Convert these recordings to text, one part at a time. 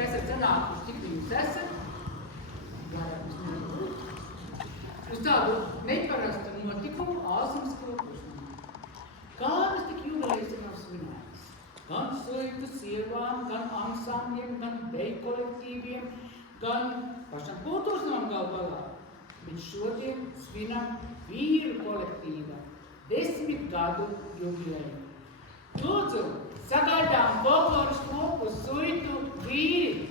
ka esat sanākuši, cik viņus esat, uz tādu neparastu notikumu Āzums kopošanā. Kādas tik jubilejas ir nav svinētas? Gan soļu sievām, gan ansambļiem, gan deju kolektīviem, gan pašam kultūrsnam galvā. Bet šodien svinam vīru kolektīva 10 gadu jubileju. Lūdzu, sagaidām folkloras kopu Suitu vīri!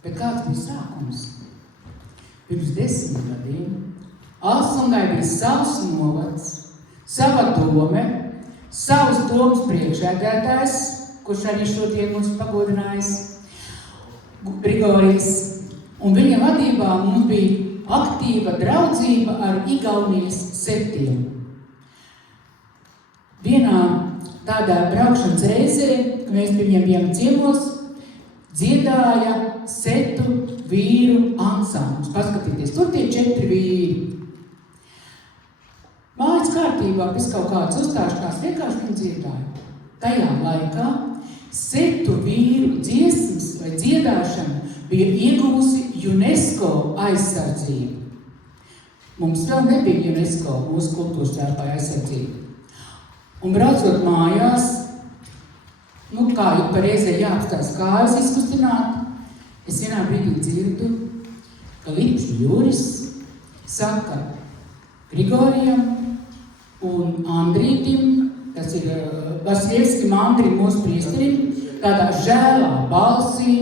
Bet kāds bija sākums? Pirms 10 gadiem Alsungai bija savs novads, sava dome, savs domas priekšēdētājs, kurš arī šodien mums pagodinājis, Grigorijs. Un viņa vadībā mums bija aktīva draudzība ar Igaunijas septiem. vienā tādā braukšanas reizē, kad mēs pie viņiem bijām ciemos, dziedāja setu vīru ansamblis. Paskatieties, tur tie 4 vīri. Mājas kārtībā, bez kaut kādas uzstāšanās, vienkārši viņi dziedāja. Tajā laikā setu vīru dziesmas vai dziedāšana bija iegūsi UNESCO aizsardzību. Mums vēl nebija UNESCO mūsu kultūras telpā aizsardzība. Un braucot mājās, kā jau pareizē jāapstās kājas izkustināt, es vienā brīdī dzirdu, ka Lipšu Juris saka Grigorijam un Andrītim, tas ir Vasiljevskim Andrim, mūsu priesterim, tādā žēlā balsī,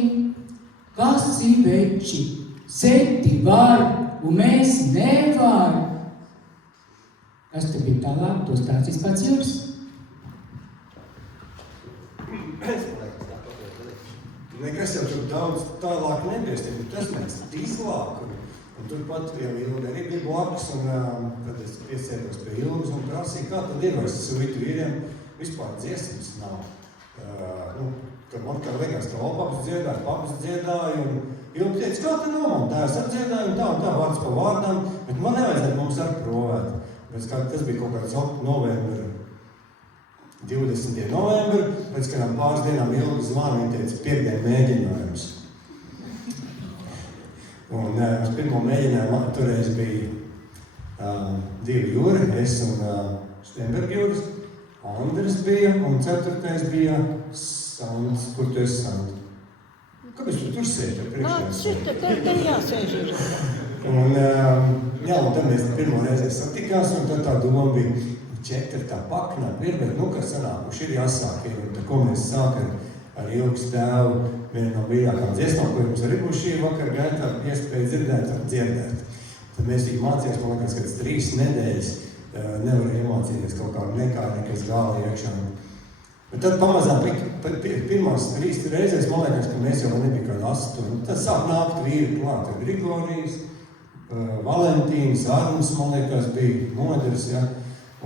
kas ir veči, seti var, un mēs nevar. Kas te bija tālāk, to stāstīs pats Juris. Nekas jau tur daudz tālāk nebiestīja, bet tas mēs izlāku. Un turpat jau Ilga arī bija blakus, un tad es piesēdos pie Ilgas un prasīju, kā tad ir, vai es suitu vīriem vispār dziesmas nav. Kad man kā liekas, ka papas dziedāja, un Ilga teica, kā te nav, un tēvs atdziedāja, un tā vārds pa vārdam, bet man nevajadzētu mums ar provēt. Tas bija kaut kāds novembra, 20. novembra, pēc kādām pāris dienām Ilga zvana, viņa teica, piekdien mēģinājums. Un uz pirmo mēģinājumu toreiz bija 2 jūri, es un Stenberg Jūris, Andris bija, un 4. bija Sants, kur tu esi Sants? Kāpēc tu tur sēdi? Šita, te jāsēž. Un tad mēs pirmo reizi satikās, un tad tā doma bija 4 tā paknā, bet kas sanākuši ir jāsāk, un tā, ko mēs sākam ar Ilgas tēvu, viena no mīļākām dziesmām, ko jums arī būs šī vakar gaitā iespēja dzirdēt. Tad mēs viņu mācījās, man liekas, kāds 3 nedēļas nevarēja iemācīties kaut kā nekas gāla iekšā. Bet tad pamazām pirmās 3 reizēs, man liekas, ka mēs jau nebija kāda 8. Tad sāk nākt vīri klāt ar Grigorijas, Valentīnas, Armas, man liekas, bija Modrs, ja.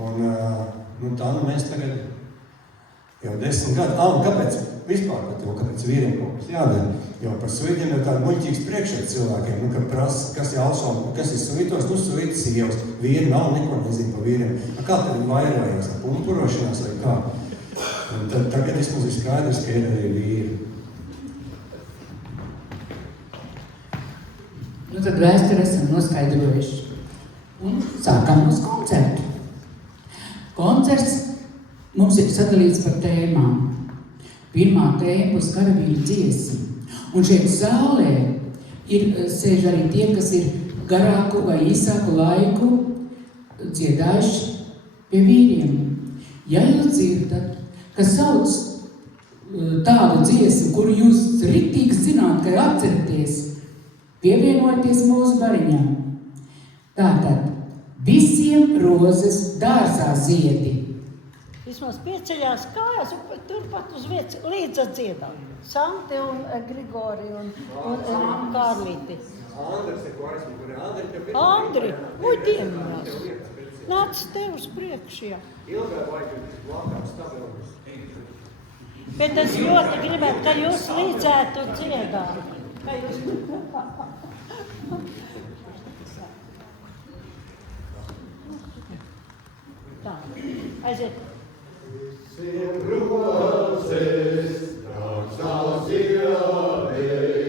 Un tā mēs tagad jau 10 gadu. Un kāpēc? Vispār par to, kāpēc vīriem kaut kas jādara. Jo par suitiem ir tāda muļķīgs priekšēt cilvēkiem, kad prasa, kas ir alšām, kas ir suitos, suitas sievas. Vīri nav, neko nezinu par vīriem. Kā tad vairojās, pumpurošanās vai kā? Un tad tagad vismaz ir skaidrs, ka ir arī vīri. Tad vēsturi esam noskaidrojuši. Un sākam uz koncertu. Koncerts mums ir sadalīts par tēmām. Pirmā tēma būs karavīru dziesma. Un šeit zālē sēž arī tie, kas ir garāku vai īsāku laiku dziedājuši pie vīriem. Ja jūs dzirdat, ka sauc tādu dziesmu, kuru jūs riktīgi zināt, ka atceraties, pievienojieties mūsu bariņām. Tātad, visiem rozes dārzā ziedi. Vismaz pieceļās kājās, un turpat uz vietas līdz dziedām. Santi un Grigori un Kārlīti. Andris ir ko esmu, kur ir Andri? Andri, diemās. Nāc tev uz priekšu, jā. Ilgā vajag labāk stabilus. Bet es ļoti gribētu, ka jūs līdzētu dziedāt. Ka jūs... Tā, aiziet. Visiem rozes, trākstās ziedēji,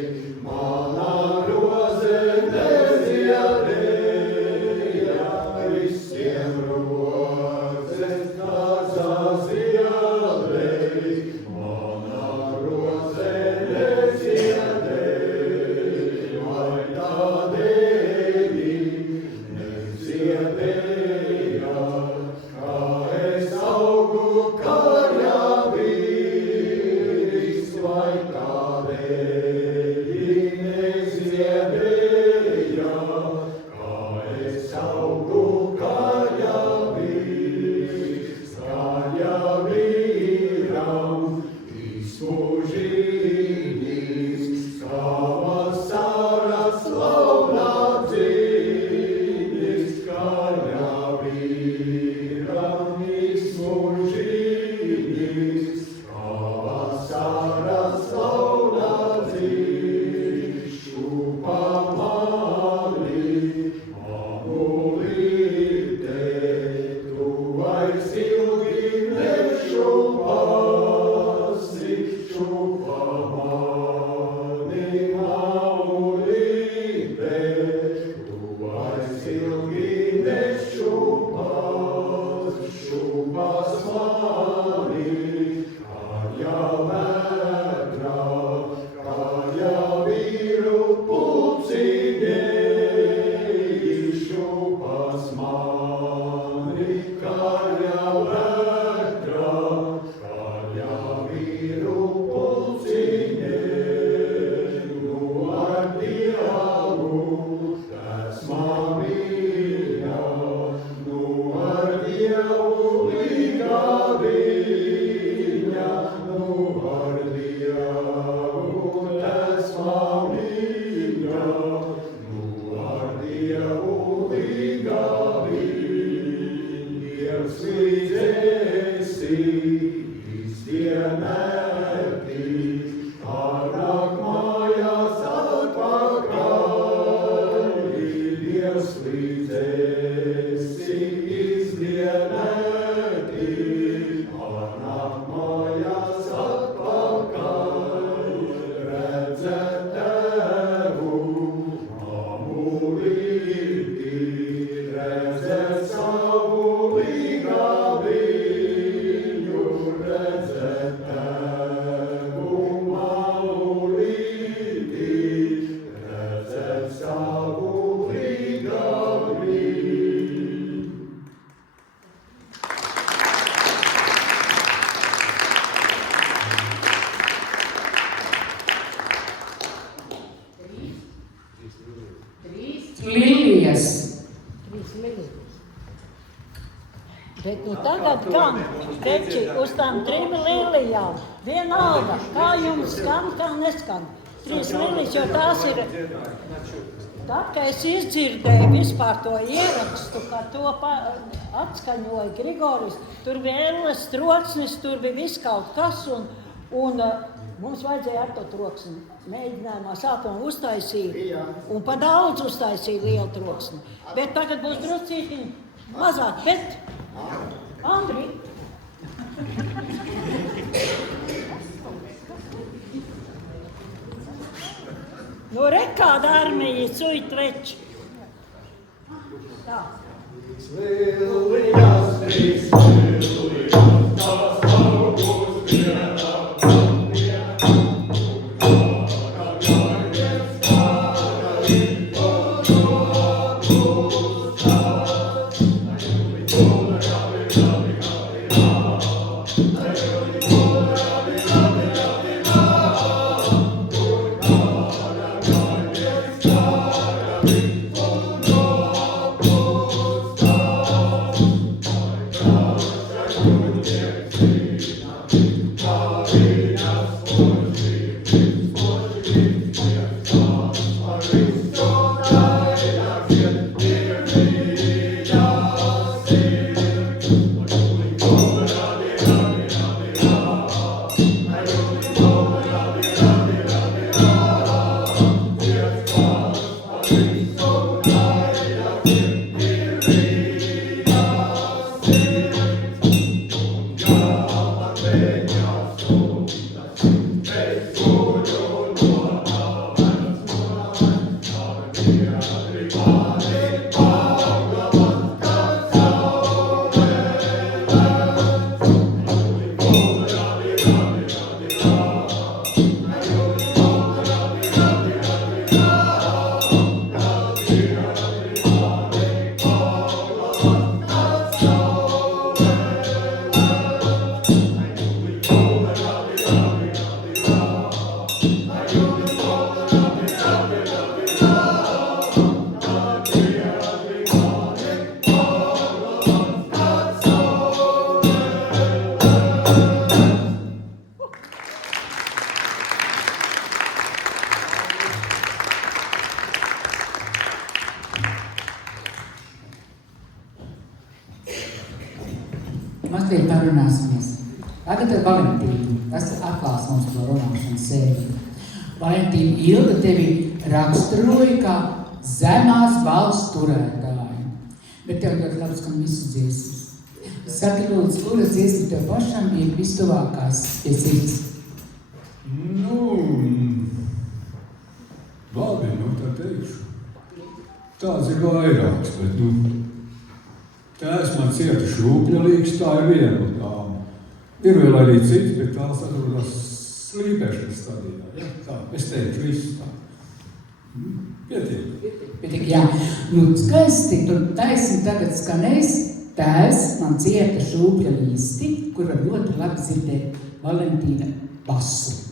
manā roze neziedēja. Visiem rozes, trākstās ziedēji, manā roze neziedēja. Vai tādēļ neziedēja. Karā vīris vai Lilijas. Bet nu tagad gan, teči, uz tām 3 lilijām, vienalga, kā jums skan, kā neskan. 3 lilijas, jo tās ir, tad, kad es izdzirdēju vispār to ierakstu, ka to atskaņoja Grigorijs, tur bija elles, troksnis, tur bija viss kaut kas, un mums vajadzēja ar to troksni. Mēģinājumā sākumā uztaisīt, un pa daudz uztaisīt lielu troksni. Bet tagad būs druscītiņi mazāk, bet Andri. Nu, re, kāda armija, cuitleči. Tā. Mazliet parunāsimies. Tagad ir Valentīna. Tas atklās mums to runāšanas sēriju. Valentīna, Ilga tevi raksturoja kā zemās balss turētāju. Bet tev ļoti labi skan visu dziesmas. Saki, lūdzu, kuras dziesmas tev pašam ir vistuvākās pie sirds? Labi, tā teikšu. Tāds ir vairāks, bet, tās man cieta šūpļalīgs, tā ir viena no tām. Ir vēl arī cits, bet tās atrodas slīpēšanas stadijā. Ja? Tā, es teikšu visu tā. Pietiek, jā. Skaisti, tur taisni tagad skanēs tēvs man cieta šūpļa līsti, kur var ļoti labi dzirdēt Valentīna basu.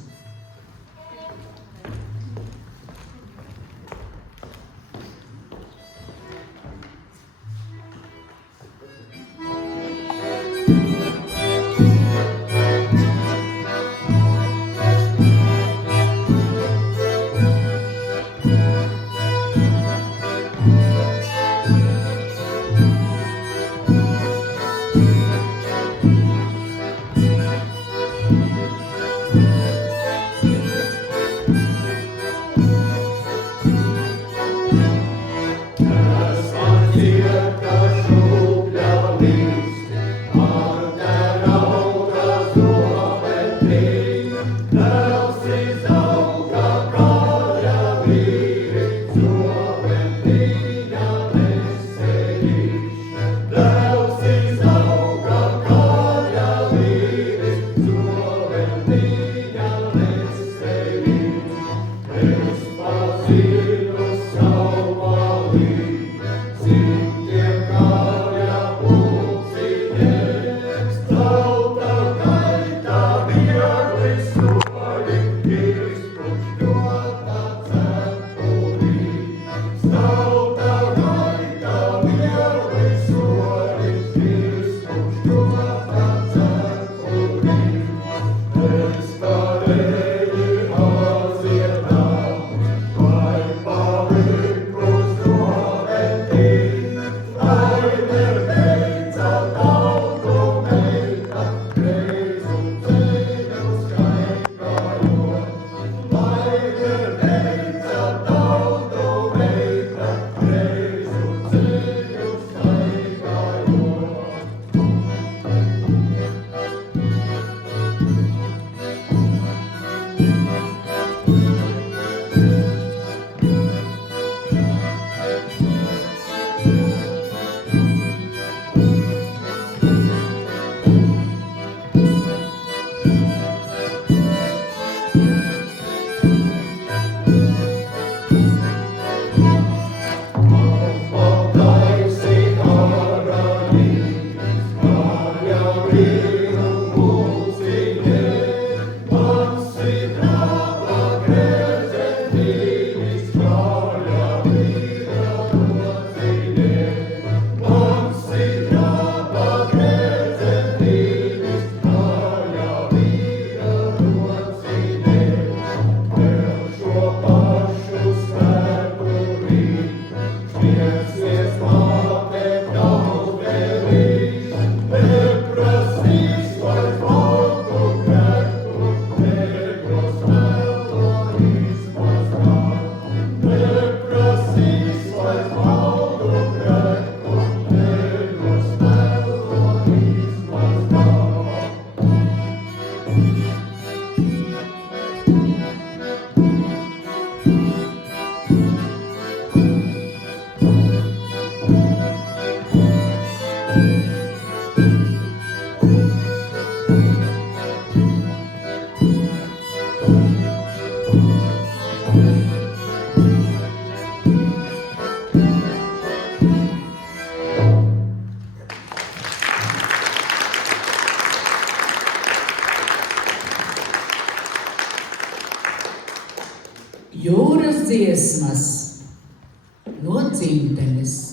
Jūras dziesmas no dzimtenes.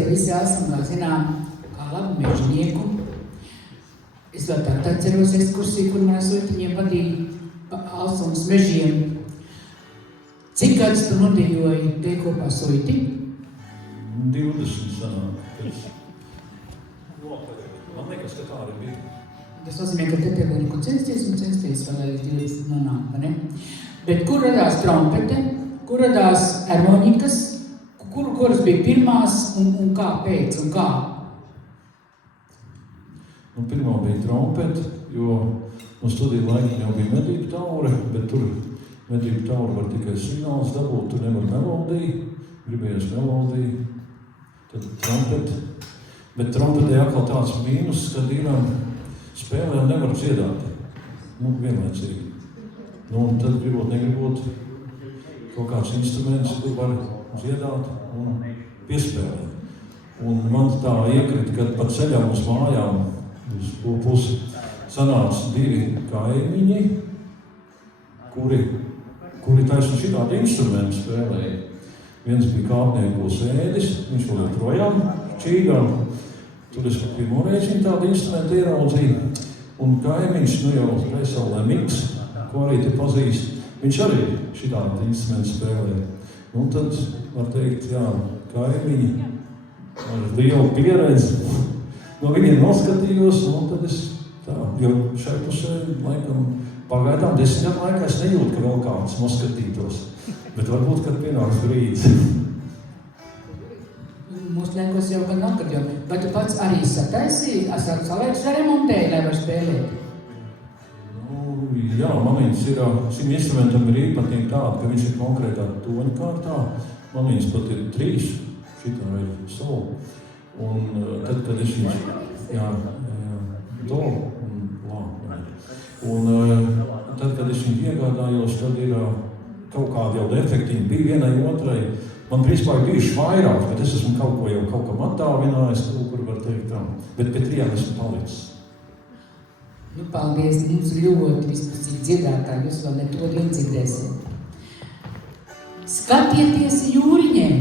jau visi esam, zinām, kā labu mežnieku. Es vēl tā atceros ekskursiju, kur mēs Uitiņiem vadīja pa Alsums mežiem. Cik gadus tu nodījoji te kopā su Uiti? 20 sanāk. Man liekas, ka tā arī bija. Tas nozīmē, ka te tev ir ko censties un censties vēl arī 20 nonāk, ne? Bet kur radās trompete, kur radās harmonikas, kuras bija pirmās un kāpēc un kā? Nu, pirmā bija trompete, jo no studiju laikiem jau bija medību taure, bet tur medību taure var tikai signāls dabūt, tur nevar melodiju, gribējās melodiju, tad trompete. Bet trompetē atkal tāds mīnus, ka divām spēlēm nevar dziedāt, vienlaicīgi. Un tad gribot, negribot, kaut kāds instruments, kur var dziedāt un piespēlēt. Un man tā iekrita, kad pa ceļām uz mājām, uz pusi, sanāca 2 kaimiņi, kuri taisni šitādi instrumenti spēlēja. Viens bija kāpniekos ēdis, viņš vēl joprojām čīgā. Tur es pirmo reizi tādu instrumentu ieraudzīju. Un kaimiņš, nu jau Reisaulē Miks, ko arī te pazīst, viņš arī šitādi instrumentu spēlēja. Un tad, var teikt, jā, kaimiņi ar lielu pieredzi. No viņiem noskatījos, un tad es tā, jo šai pusē, laikam, pagaidām 10 gadu laikā es nejūtu, ka vēl kāds noskatītos. Bet varbūt, kad pienāks brīdis. Mūsu laikos jau gan nav, kad jau. Vai tu pats arī sataisīji, salēdus remontēji, lai var spēlēt? Nu, jā, maniņas ir, šim instrumentam ir īpatnīgi tāda, ka viņš ir konkrētā toņa kārtā. Maniņas pat ir 3, šitā ir sol. Un tad, kad es viņš, jā, do un lā. Un tad, kad es viņu iegādājos, tad ir kaut kādi jau defektiņi, bija vienai otrai. Man principā ir bijuši vairāk, bet es esmu kaut kam atdāvinājis, kur var teikt tā. Bet pie 3 esmu palicis. Nu, paldies, mums ļoti vispusīgi dziedātāji, jūs vēl ne to dzirdēsiet. Skatieties jūriņiem!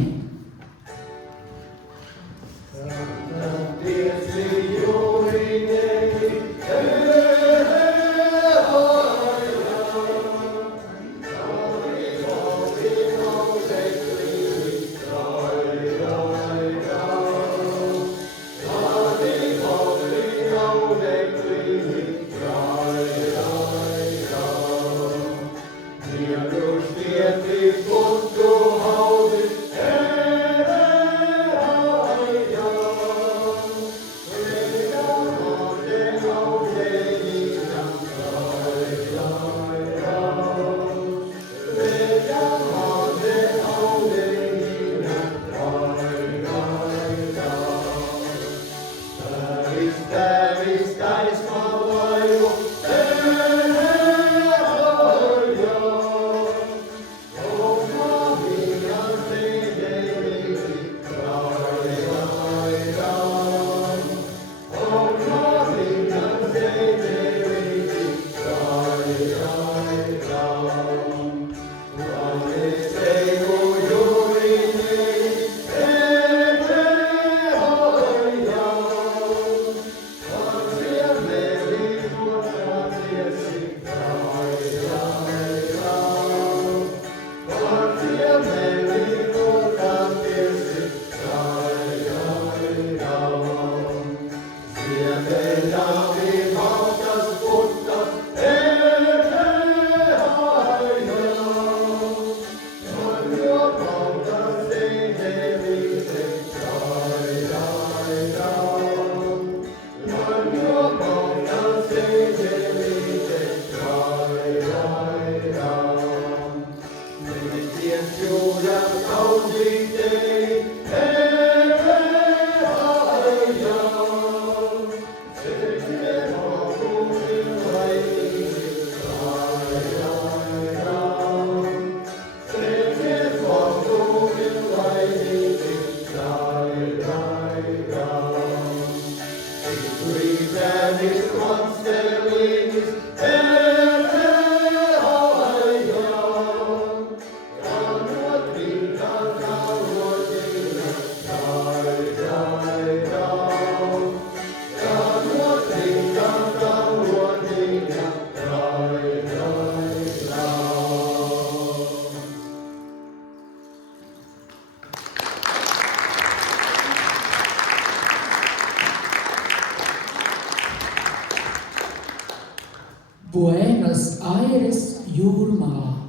Buenos Aires jūrmalā.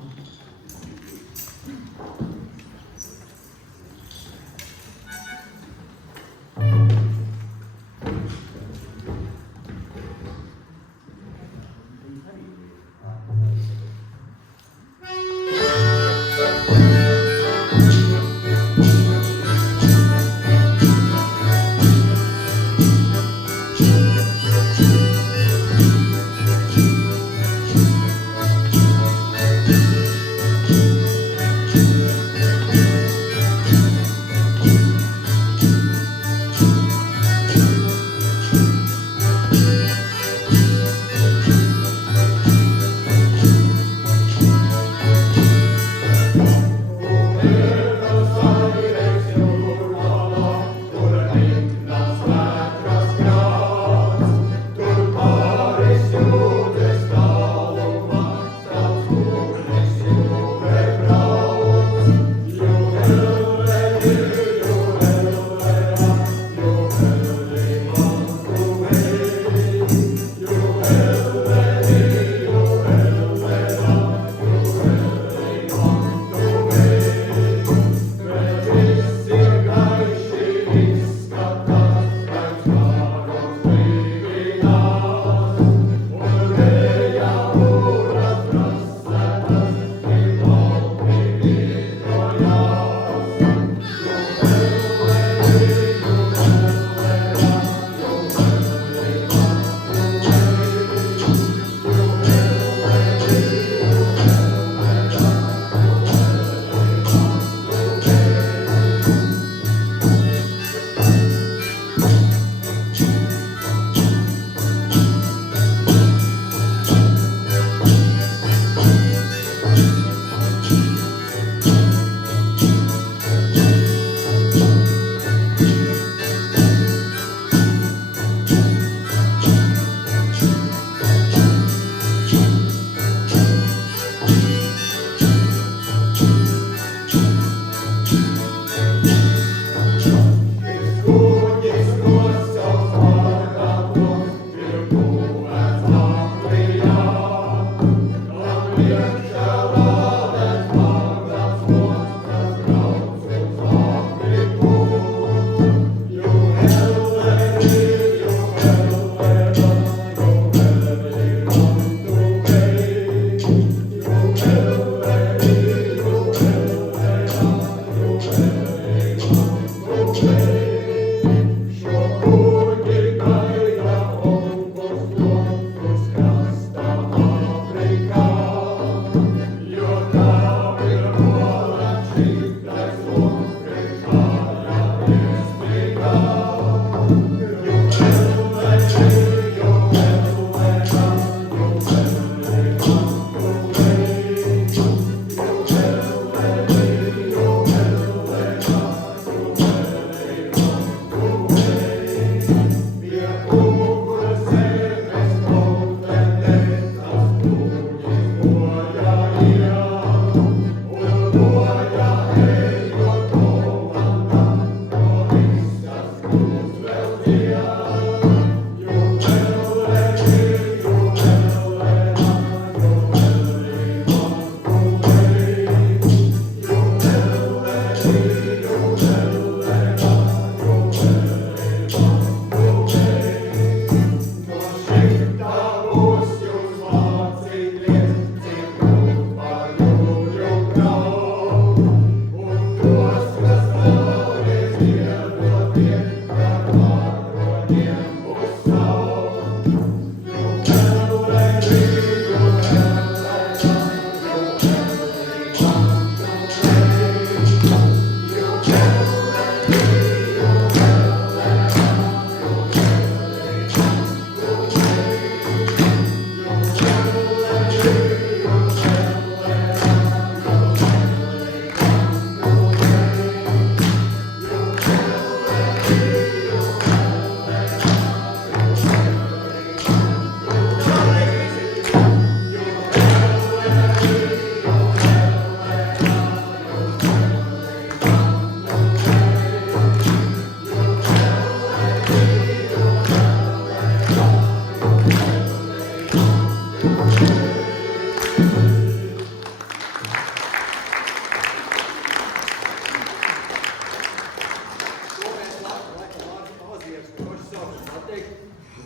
pateikt.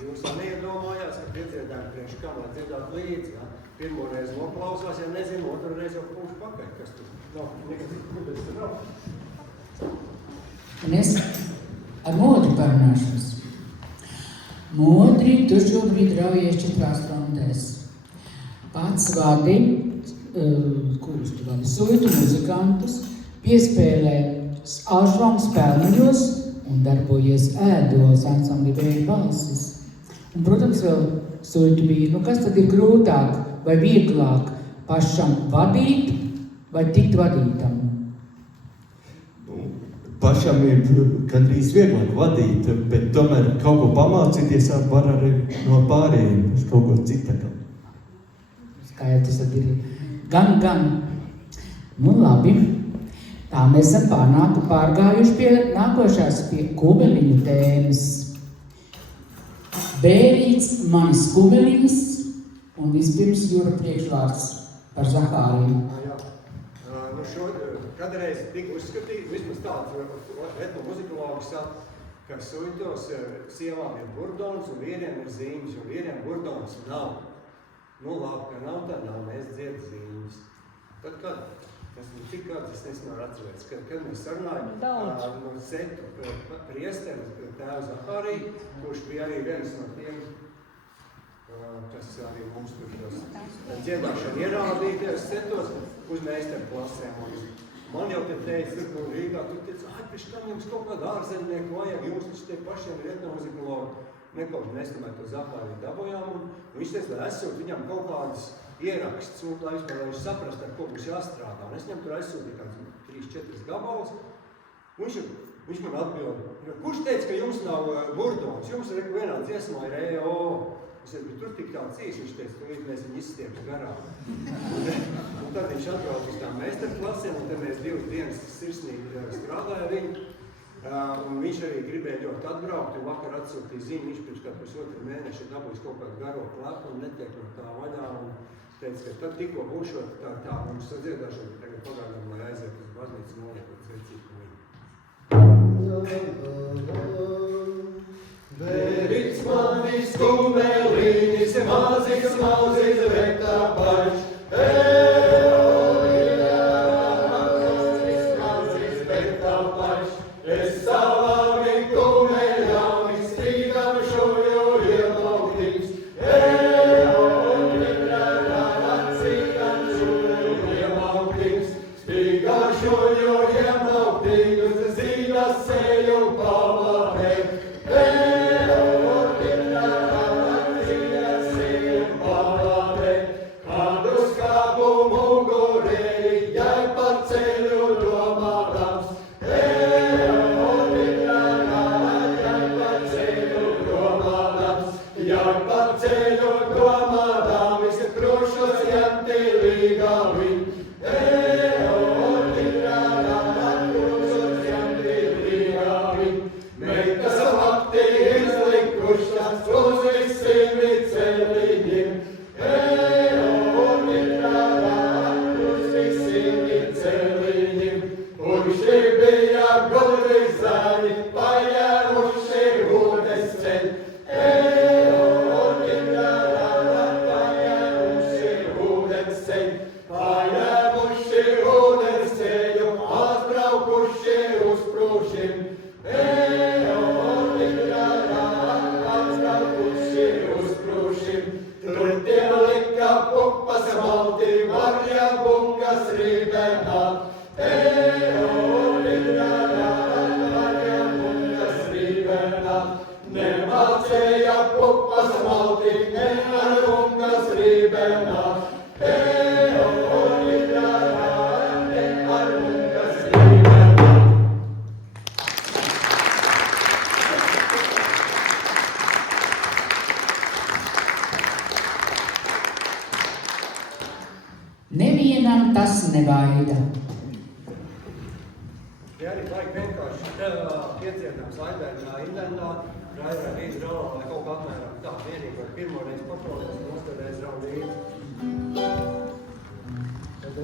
Jūs jau neiedomājās, ka piedziedājumi priekš kam, lai dziedāt līdzi. Ja? Pirmo reizi noklausās, ja nezinu, otru reizi jau pūš pakaļ, kas tur nav, nekad kudēs tur nav. Un es ar Modri parunāšos. Modri, tu šobrīd raujies 4 frontēs. Pats vadi, kurus tu vadi, suitu muzikantus, piespēlē Āžvam spēlmeņos un darbojies ēdos ansambļa Vēja balsis. Un, protams, vēl suitu bija, kas tad ir grūtāk vai vieglāk pašam vadīt vai tikt vadītam? Pašam ir gandrīz vieglāk vadīt, bet tomēr kaut ko pamācīties var arī no pārējiem uz kaut ko citakam. Skaidrs, tad ir gan. Nu, labi. Tā mēs esam pārgājuši pie nākošās, pie kubeliņu tēmas. Bērīts manis kubeliņas un vispirms Jura priekšvārds par Zahāriju. Jā. Kādreiz tika uzskatīts, vismaz tāds etnomuzikologs saka, ka suitos sievām ir burdons un vīriem ir zīmes, un vīriem burdons nav. Nu labi, ka nav, tad nav, mēs dzied zīmes. Tad kad? Tas ir cik kāds, es nesmu atcerēts, kad mēs sarunājam no Setu priesteri tēvu Zahāriju, kurš bija arī viens no tiem, kas arī mums tur tos dziedāšanu ierādīties Setos uz meistaru klasēm. Man jau te teica, tur Rīgā, tur teica, priekš kam jums kaut kādu ārzemnieku vajag, jums taču tie pašiem ir etnomuzikologi. Nekauts mēs tomēr to Zahāriju dabojām, un viņš teica, lai esot viņam kaut kādas ieraksts, un lai viņš saprast, ar ko būs jāstrādā. Un es viņam tur aizsūtīju kāds 3-4 gabalus. Viņš man atbild, kurš teica, ka jums nav burdons? Jums ir vienā dziesmā ir EO. Es teicu, bet tur tik tāds īsi, viņš teica, ka mēs viņu izstieps garām. Un tad viņš atbrauc uz tām meistaru klasēm, un tad mēs 2 dienas sirsnīgi strādāja viņu. Un viņš arī gribēja ļoti atbraukt, un vakar atsūtīja ziņu, viņš pirms kādu pusotru mēnešu dabūjis kaut kādu garo klepu un netiek no tā vaļā. Un teica, ka tad tikko būšot tā mums sadziedāšana, tagad pagaidām, lai aiziet uz baznīcu noliekot sveicību viņu. Bērīts manis kumelīnis, mazīgs, rektā baļš. Es savāmi kumeļām, strīdam šojo iemauktīgs. Strīdam šojo iemauktīgs, zīdas seju pavārē. Nevienam tas nevaida. Ja arī vajag vienkārši piecienams Aibērnā, Indendā, Rairā līdz Ralā, lai kaut kā apmēram tā vienīgi vai pirmoreiz paklausās un otrreiz Rau līdzi. Tad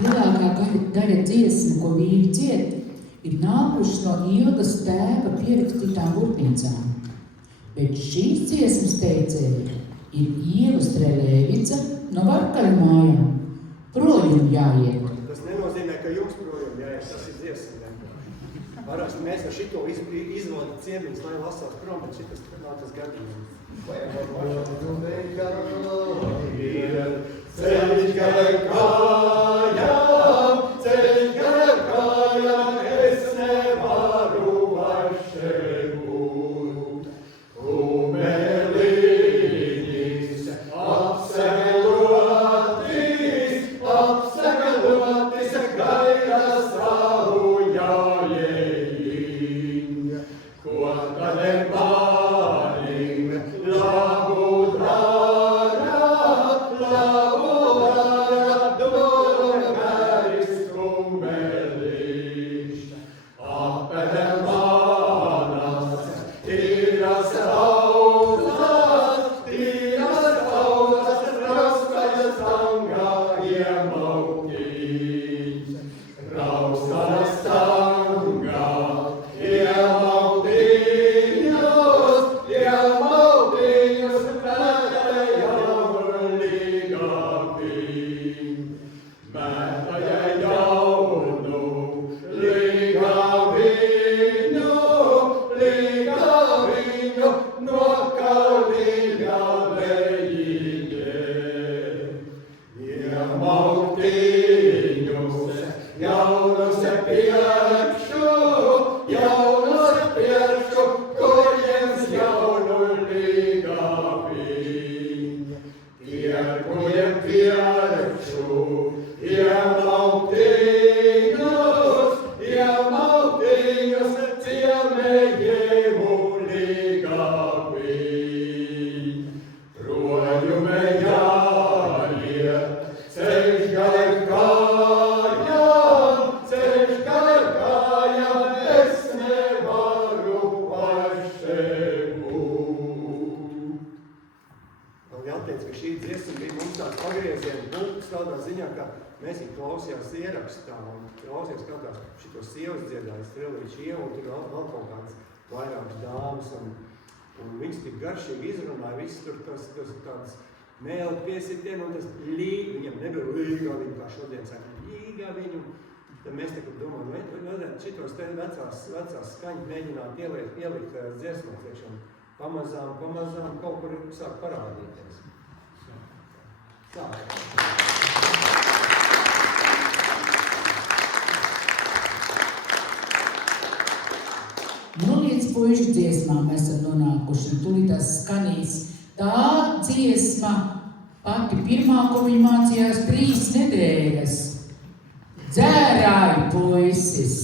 Lielākā daļa dziesmu, ko vīri dzied, ir nākušas no Ilgas tēva pierakstītām burtnīcām. Bet šīs dziesmas teicēji ir Ieva Strelēvica no Varkaļu mājām. Projām jāiet. Tas nenozīmē, ka jums projām jāiet, tas ir dziesma. Parasti mēs ar šito izvadu ciemiņus, lai lasās prom, bet šitas nav tas gadījums. Ceļš gar kājām, es nevaru vairs šeit būt. Kumeliņis apsegaļotis, gaida savu jāiejiņ. Ko tad nebārim, labu dara, domēris kumeliņš. Apelmanas, tīras auzas, rauskaļas tangā iemautiņš. Rauskaļas tangā iemautiņus, mētāja jaunu līgaviņu, no kalniņa lejiņiem. Iemautiņus, jaunus pirkšu, kuriems jaunu līgaviņu. Pierkujem pirkšu, iemautiņus, ciemējimu līgaviņu. Projume jāiet, ceļš gar kājām, es nevaru vairs šeit būt. Man jāteic, ka šī dziesma bija mums tāds pagrieziena punkts tādā ziņā, ka mēs viņu klausījās ierakstā un klausījās kādās šitos sievas dziedājas Strelīša Ieva un tur vēl kaut kādas vairākas dāmas un viņas tik garšīgi izrunāja, viss tur tas tāds mēli piesitien un tas viņam nebija līgaviņu, kā šodien saka, līgaviņu. Tad mēs te domājam, šitos te vecās skaņas mēģināt ielikt tajās dziesmās iekšā un pamazām kaut kur sāk parādīties. Nu, līdz puišu dziesmām mēs esam nonākuši, un tūlītās skanīs tā dziesma, pati pirmā, ko viņi mācījās 3 nedēļas. Dzērāji puisis!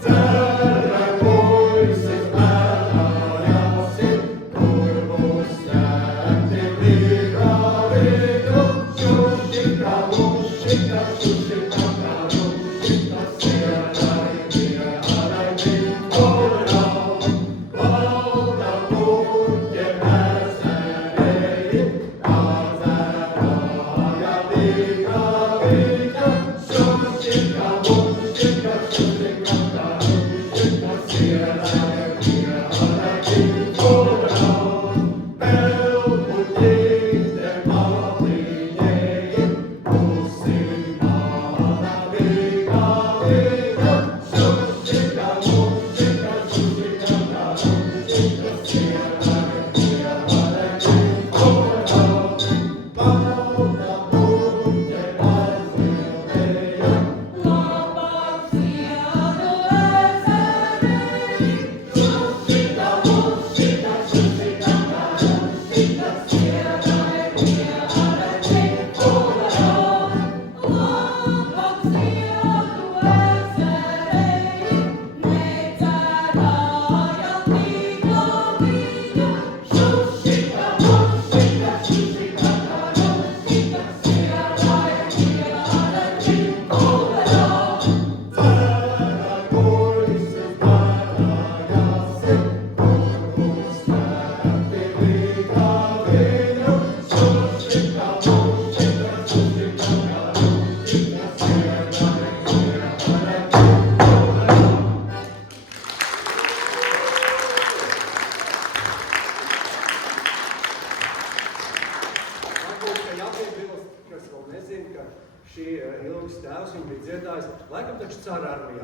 Dzērāji puisis!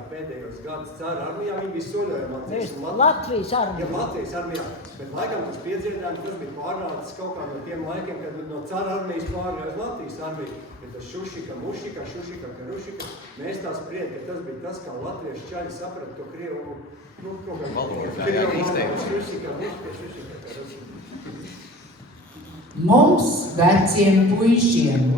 Pēdējos gadus cara armijā, viņi bija soļojumā. Latvijas armijā. Jā, Latvijas armijā. Bet laikam tas piedziedājums, tas bija pārrādes kaut kā no tiem laikiem, kad no cara armijas pārgāja uz Latvijas armiju. Bet tas šušika, mušika, šušika, karušika. Mēs tā spried, ka tas bija tas, kā latviešu čaļi saprata to krievu, kaut kā krievu valodu. Šušika, mušika, šušika, karušika. Mums, veciem puišiem,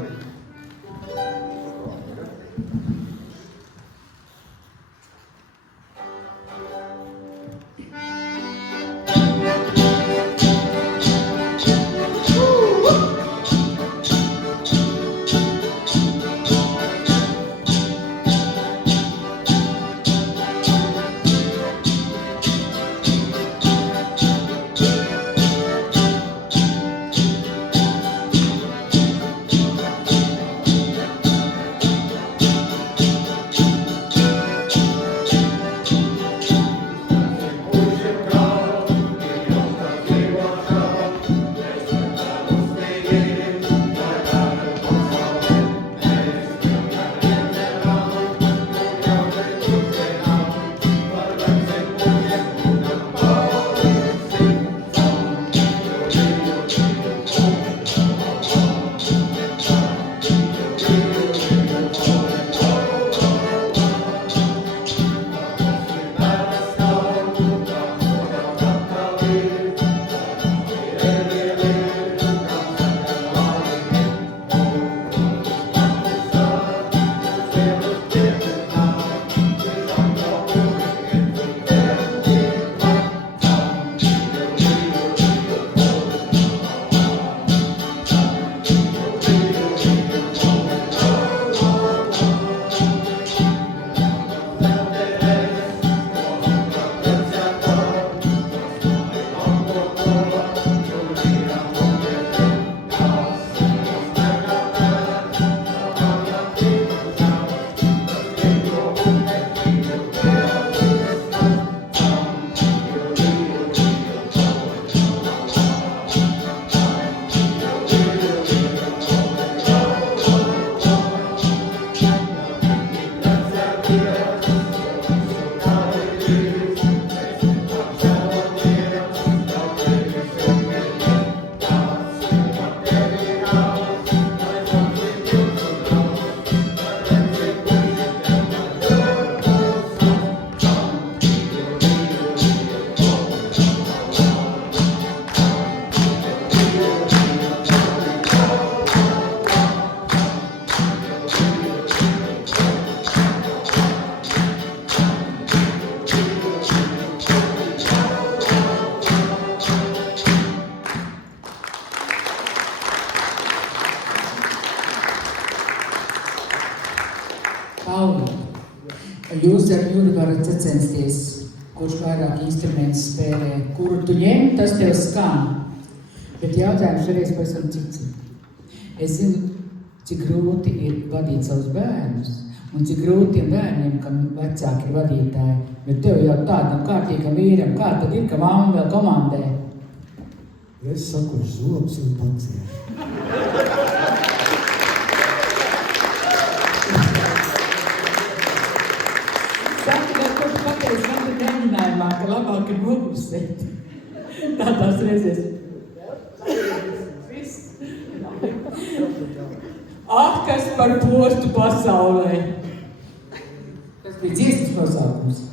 Pauli, jūs ar Juri varat sacensties, kurš vairāk instrumentus spēlē, kuru tu ņem, tas tev skan. Bet jautājums šoreiz pavisam cits. Es zinu, cik grūti ir vadīt savus bērnus, un cik grūti ir bērniem, kam vecāki ir vadītāji. Bet tev jau tādam kārtīgam vīram, kā tad ir, ka mamma vēl komandē? Es saku zobs un pacieši. Saka, ka kurš pateic man te mēģinājumā, ka labāk ir noklusēt. Tādās reizēs. Ah, kas par postu pasaulē! Tas bija dziesmas nosaukums.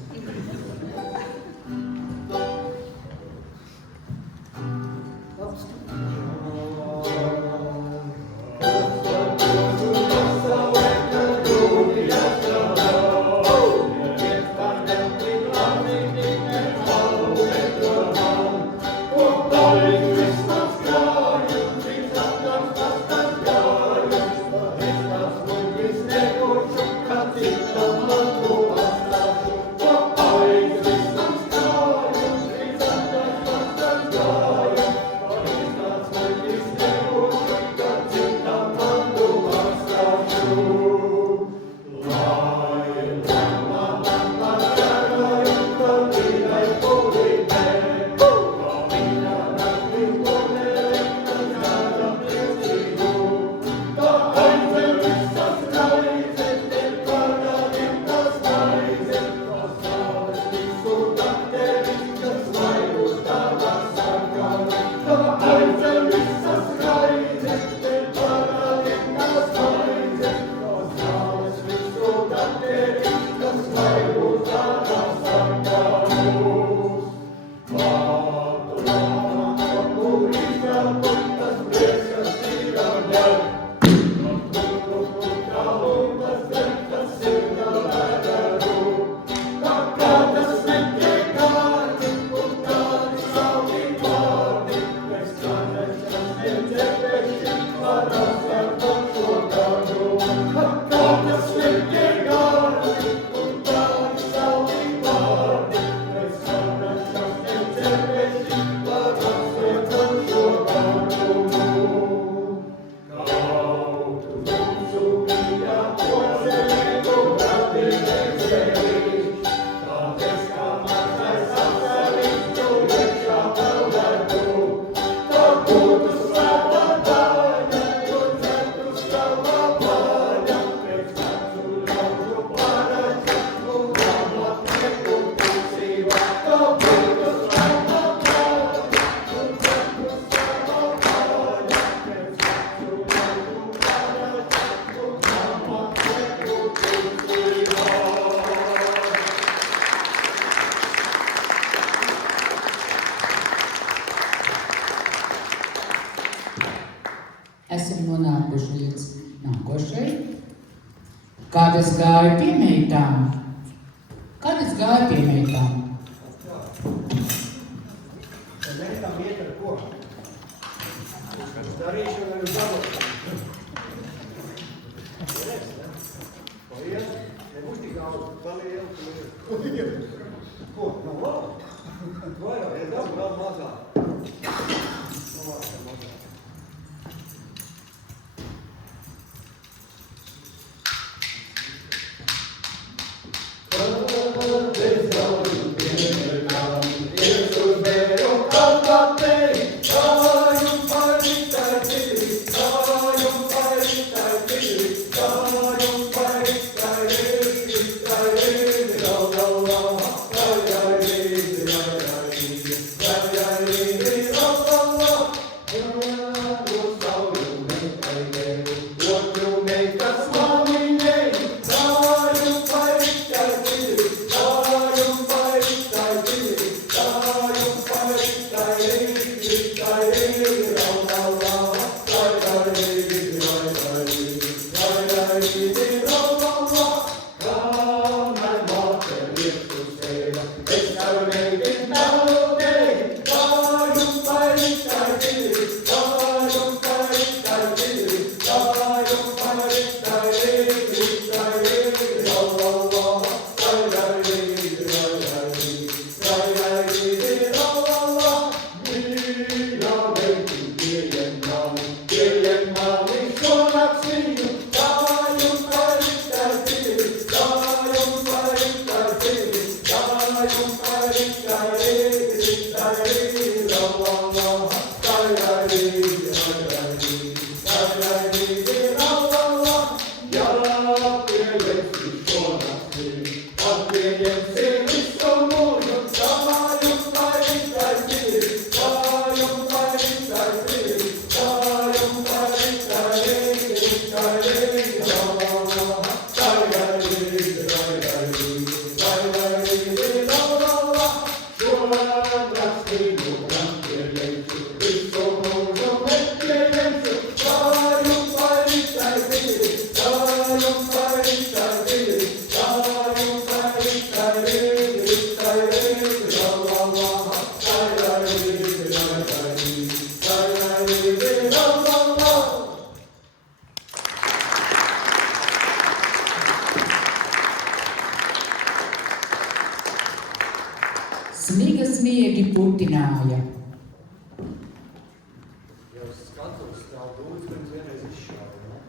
Esam nonākuši līdz nākošai. Kad es gāju pie meitām? Kad es gāju pie meitām? Tad meitām iet ar ko? Darīšana ar uzlabošanu. Paiet, nebūs tik daudz, palielu. Ko? Nav labi? Vairāk, ja daudz, vēl mazāk. Mazāk. Sniga sniegi putināja. Jau skatos stāv dūts, pirms vienreiz izšāva, ne?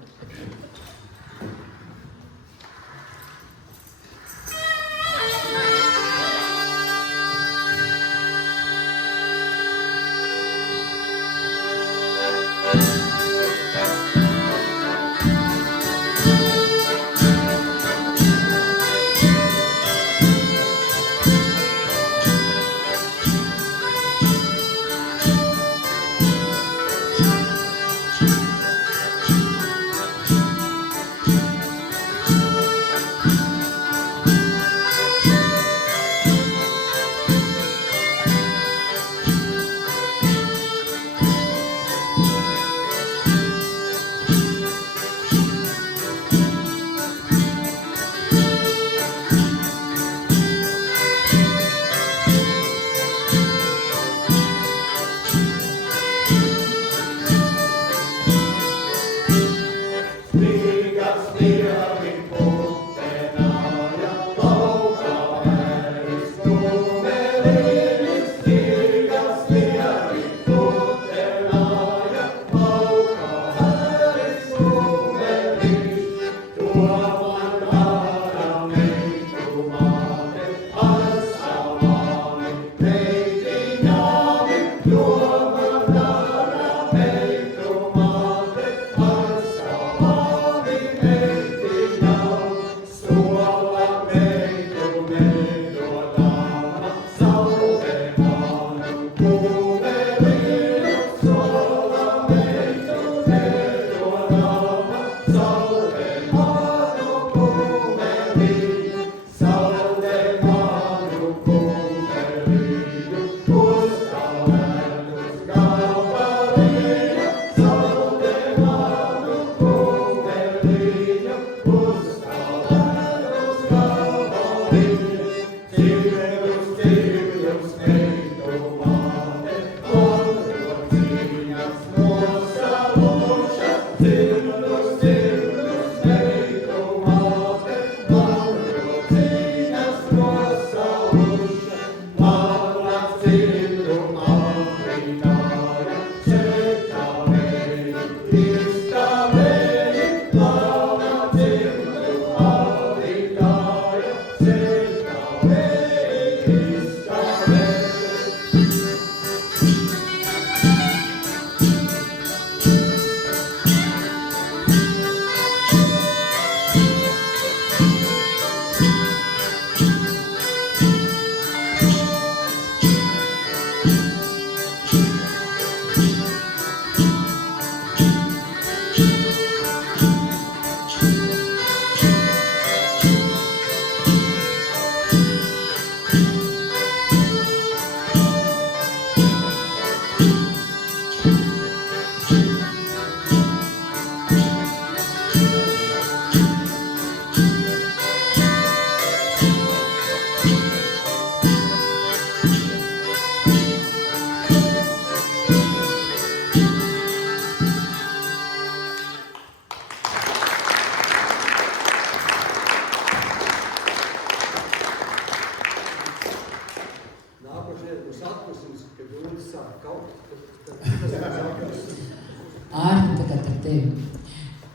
Ārta, tagad ar tevi.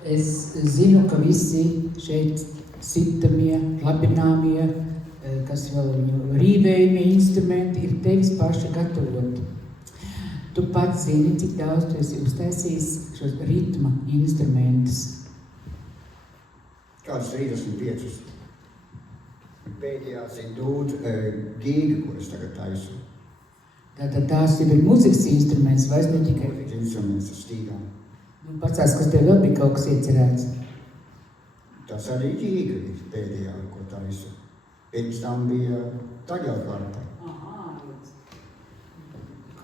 Es zinu, ka visi šeit sitamie, labināmie, kas vēl rīvējumie instrumenti ir tevis paša gatavoti. Tu pats zini, cik daudz tu esi uztaisījis šos ritma instrumentus. Kāds 35. Pēdējās ir dūd gīga, kuras tagad taisu. Tātad tās jau ir muzikas instruments, vai ne tikai? Muzikas instruments ar stīgām. Nu, pacās, kas tev vēl bija kaut kas iecerēts? Tas arī gīga ir pēdējā, ko taisu. Pirms tam bija taļākārta.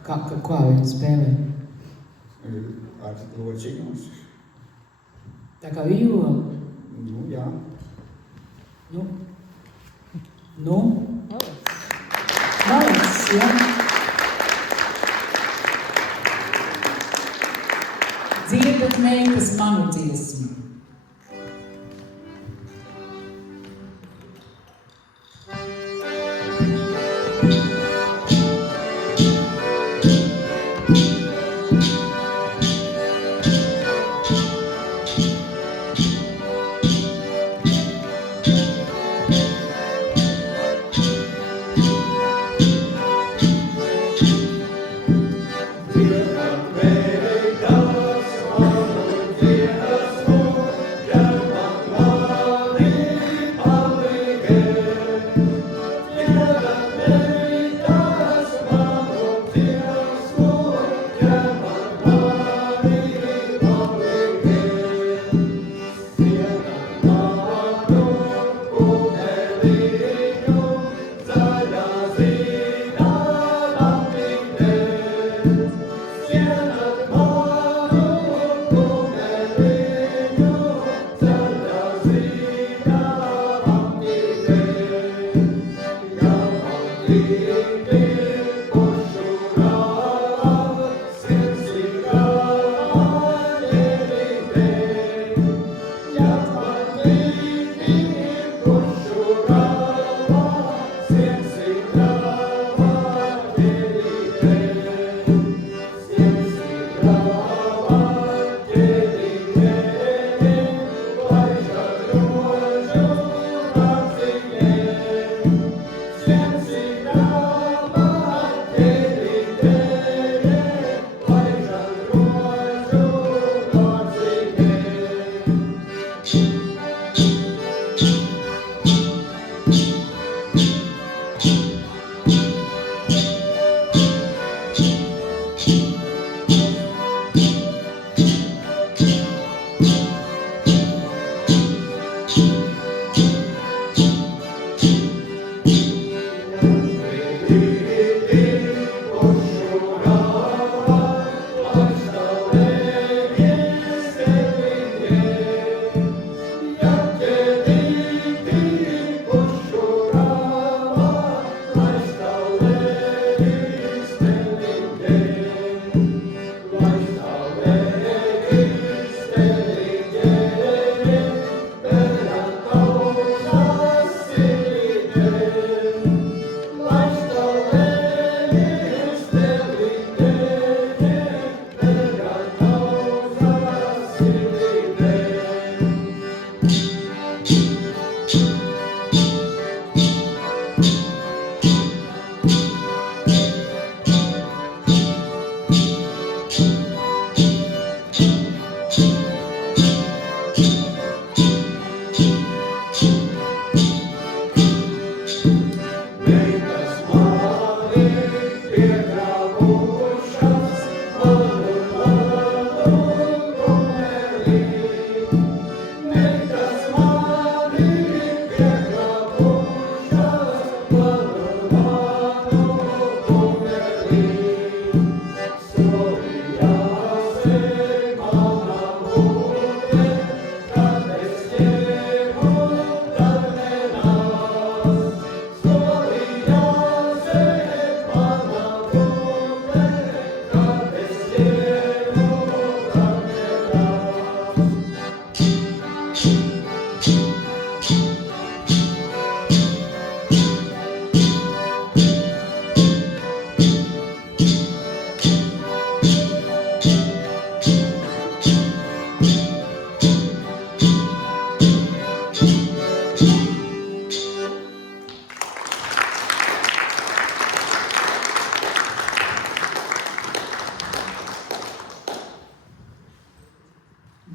Kā viņi spēlē? Ar lociņos. Tā kā viola? Nu, jā. Nu? Malacis, jā? Dziedat meitas manu dziesmu.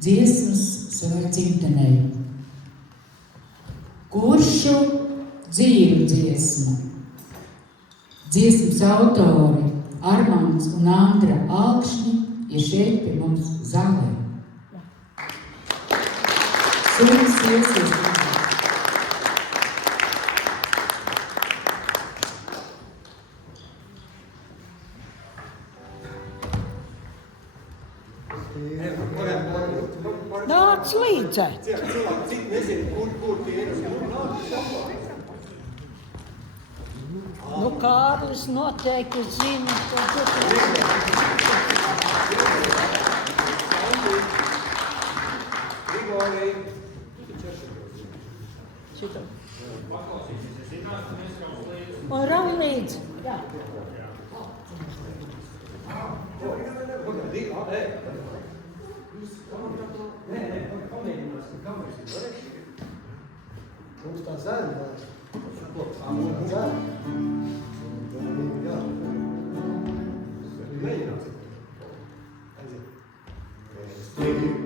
Dziesmas savai dzimtenei. Kuršu dzīvu dziesmu. Dziesmas autori Armands un Andra Alkšņi ir šeit pie mums zālē. Sunis iesies. Nāc līdzi! Cilvēki nezinu, kur tie ir. Nu, Kārlis noteikti zina, ka šito. Un rauj līdzi. Jā. Mums tā zēna zēna.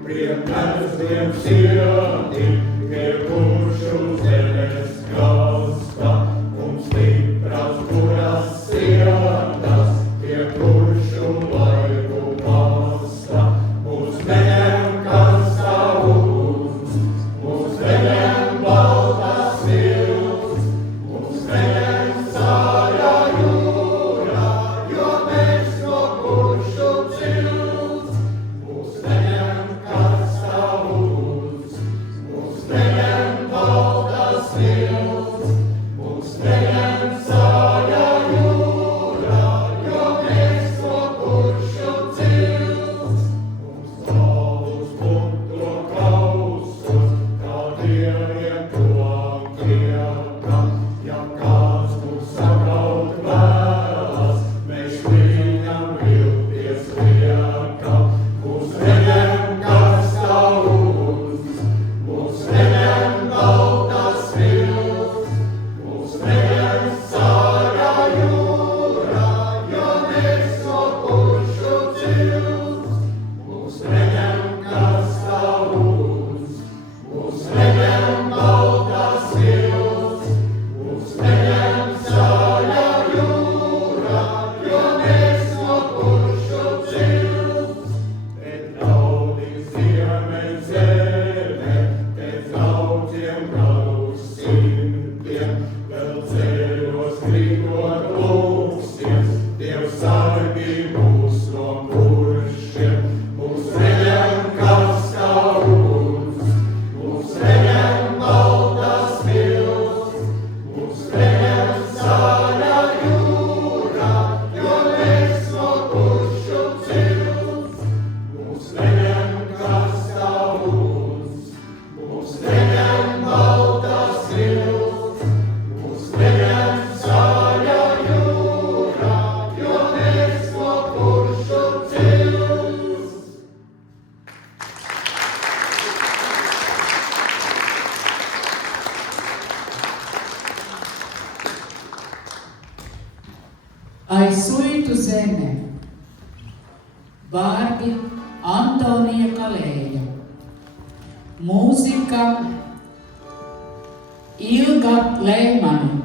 Priekšiem sirdī, pie kuršu zemes galsta, un stipras kuras sirdas, pie kuršu laiku masta. Mūs neņem karstā uguns, mūs neņem baltas vilns, mūs neņem sāļā jūrā, jo mēs no kuršu cilts. Mūs neņem karstā uguns, mūs neņem baltas vilns, mūs neņem sāļā jūrā, jo mēs no kuršu cilts. Mums tālus bunto kausus, kā dieviem tuvam tiekam, ja kāds mūs sakaut vēlas, mēs viņam vilties liekam. Mūs neņem karstā uguns, mūs neņem baltas vilns, mūs neņem sāļā jūrā, jo mēs no kuršu cilts. Mūs neņem karstā uguns, mūs neņem baltas vilns, mūs neņem sāļā jūrā, jo mēs no kuršu cilts. Pēc daudīs ziemeļ zeme, pēc daudziem gadu simtiem, vēl ceļos krītot lūksies, Dievs sargī mūs no kuršiem. Mūs neņem karstā uguns, mūs neņem baltas vilns, mūs neņem sāļā jūrā, jo mēs no kuršu cilts. Mūs neņem karstā uguns, mūs neņem baltas vilns, mūs neņem sāļā jūrā, jo mēs no kuršu cilts. Aizsuitu zeme. Vārdi Antonija Kalēja. Mūzika Ilga Leimani.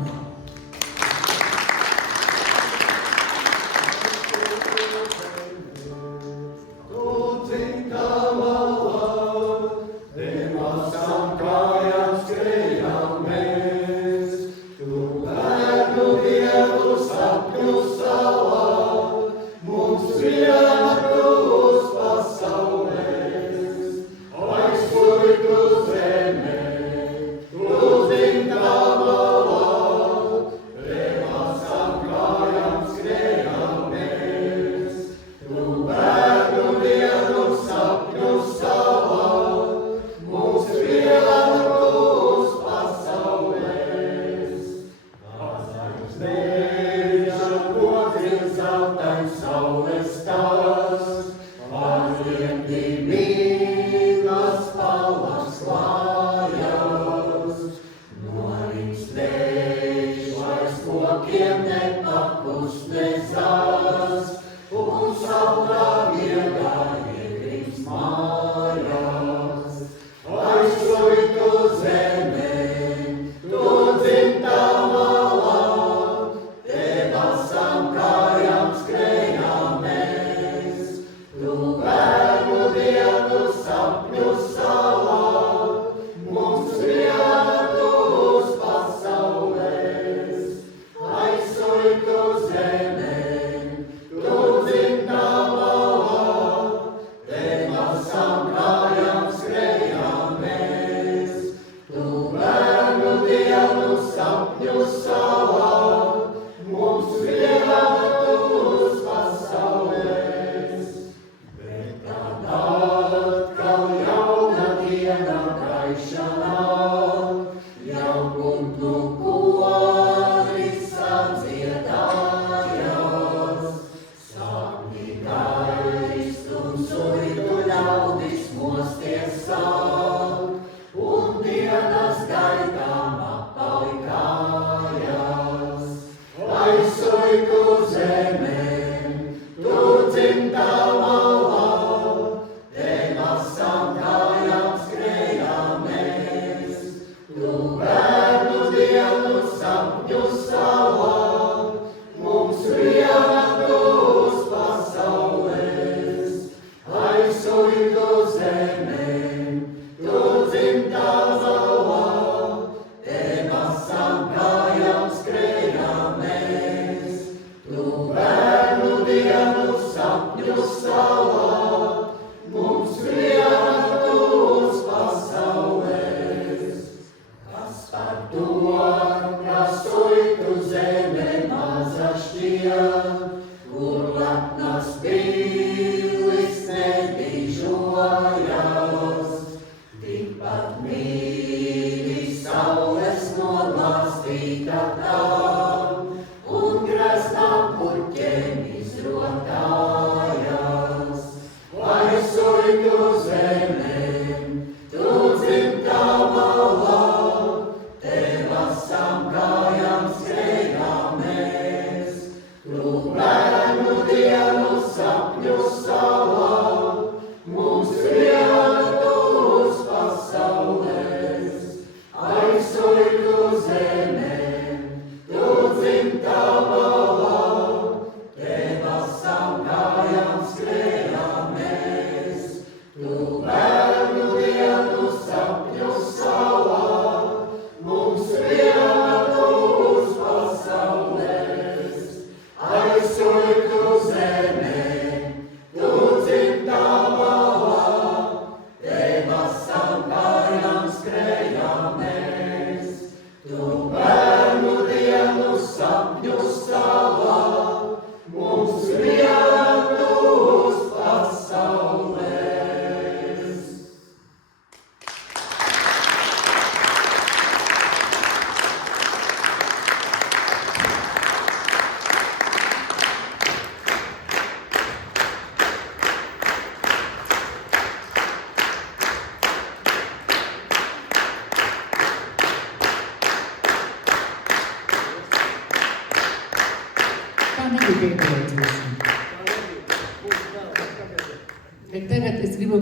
Bet tagad es gribu,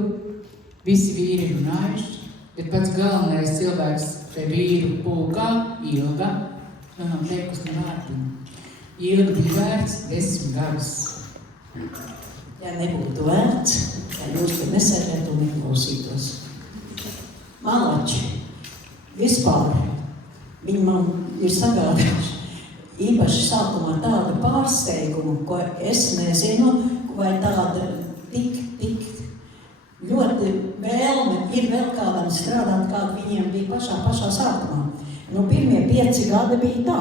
visi vīri runājuši, bet pats galvenais cilvēks te vīru pulkā Ilga, nav teikusi ne vārdu. Ilga bija vērts 10 gadus. Ja nebūtu vērts, ja jūs te nesēdētu un neklausītos. Malači, vispār, viņi man ir sagādājuši īpaši sākumā tādu pārsteigumu, ko es nezinu, vai tāda tik ļoti vēlme ir vēl kādam strādāt, kāda viņiem bija pašā sākumā. Nu, pirmie 5 gadi bija tā.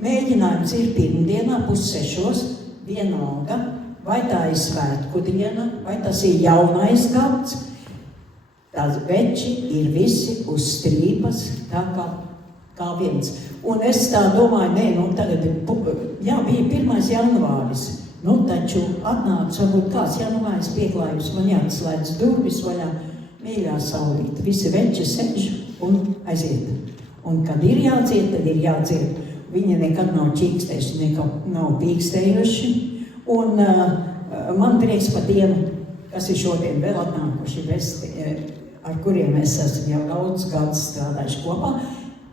Mēģinājums ir pirmdienā 5:30, vienalga, vai tā ir svētku diena, vai tas ir jaunais gads. Tās veči ir visi uz strīpas, tā kā viens. Un es tā domāju, tagad bija 1. janvāris. Taču atnāca varbūt kāds janvāris pieklājums, man jāatslēdz durvis vaļā, mīļā saulīte. Visi veči sēž un aiziet. Un kad ir jādzied, tad ir jādzied. Viņi nekad nav čīkstējuši, nekad nav pīkstējuši. Un man prieks par tiem, kas ir šodien vēl atnākuši, ar kuriem mēs esam jau daudz gadus strādājuši kopā.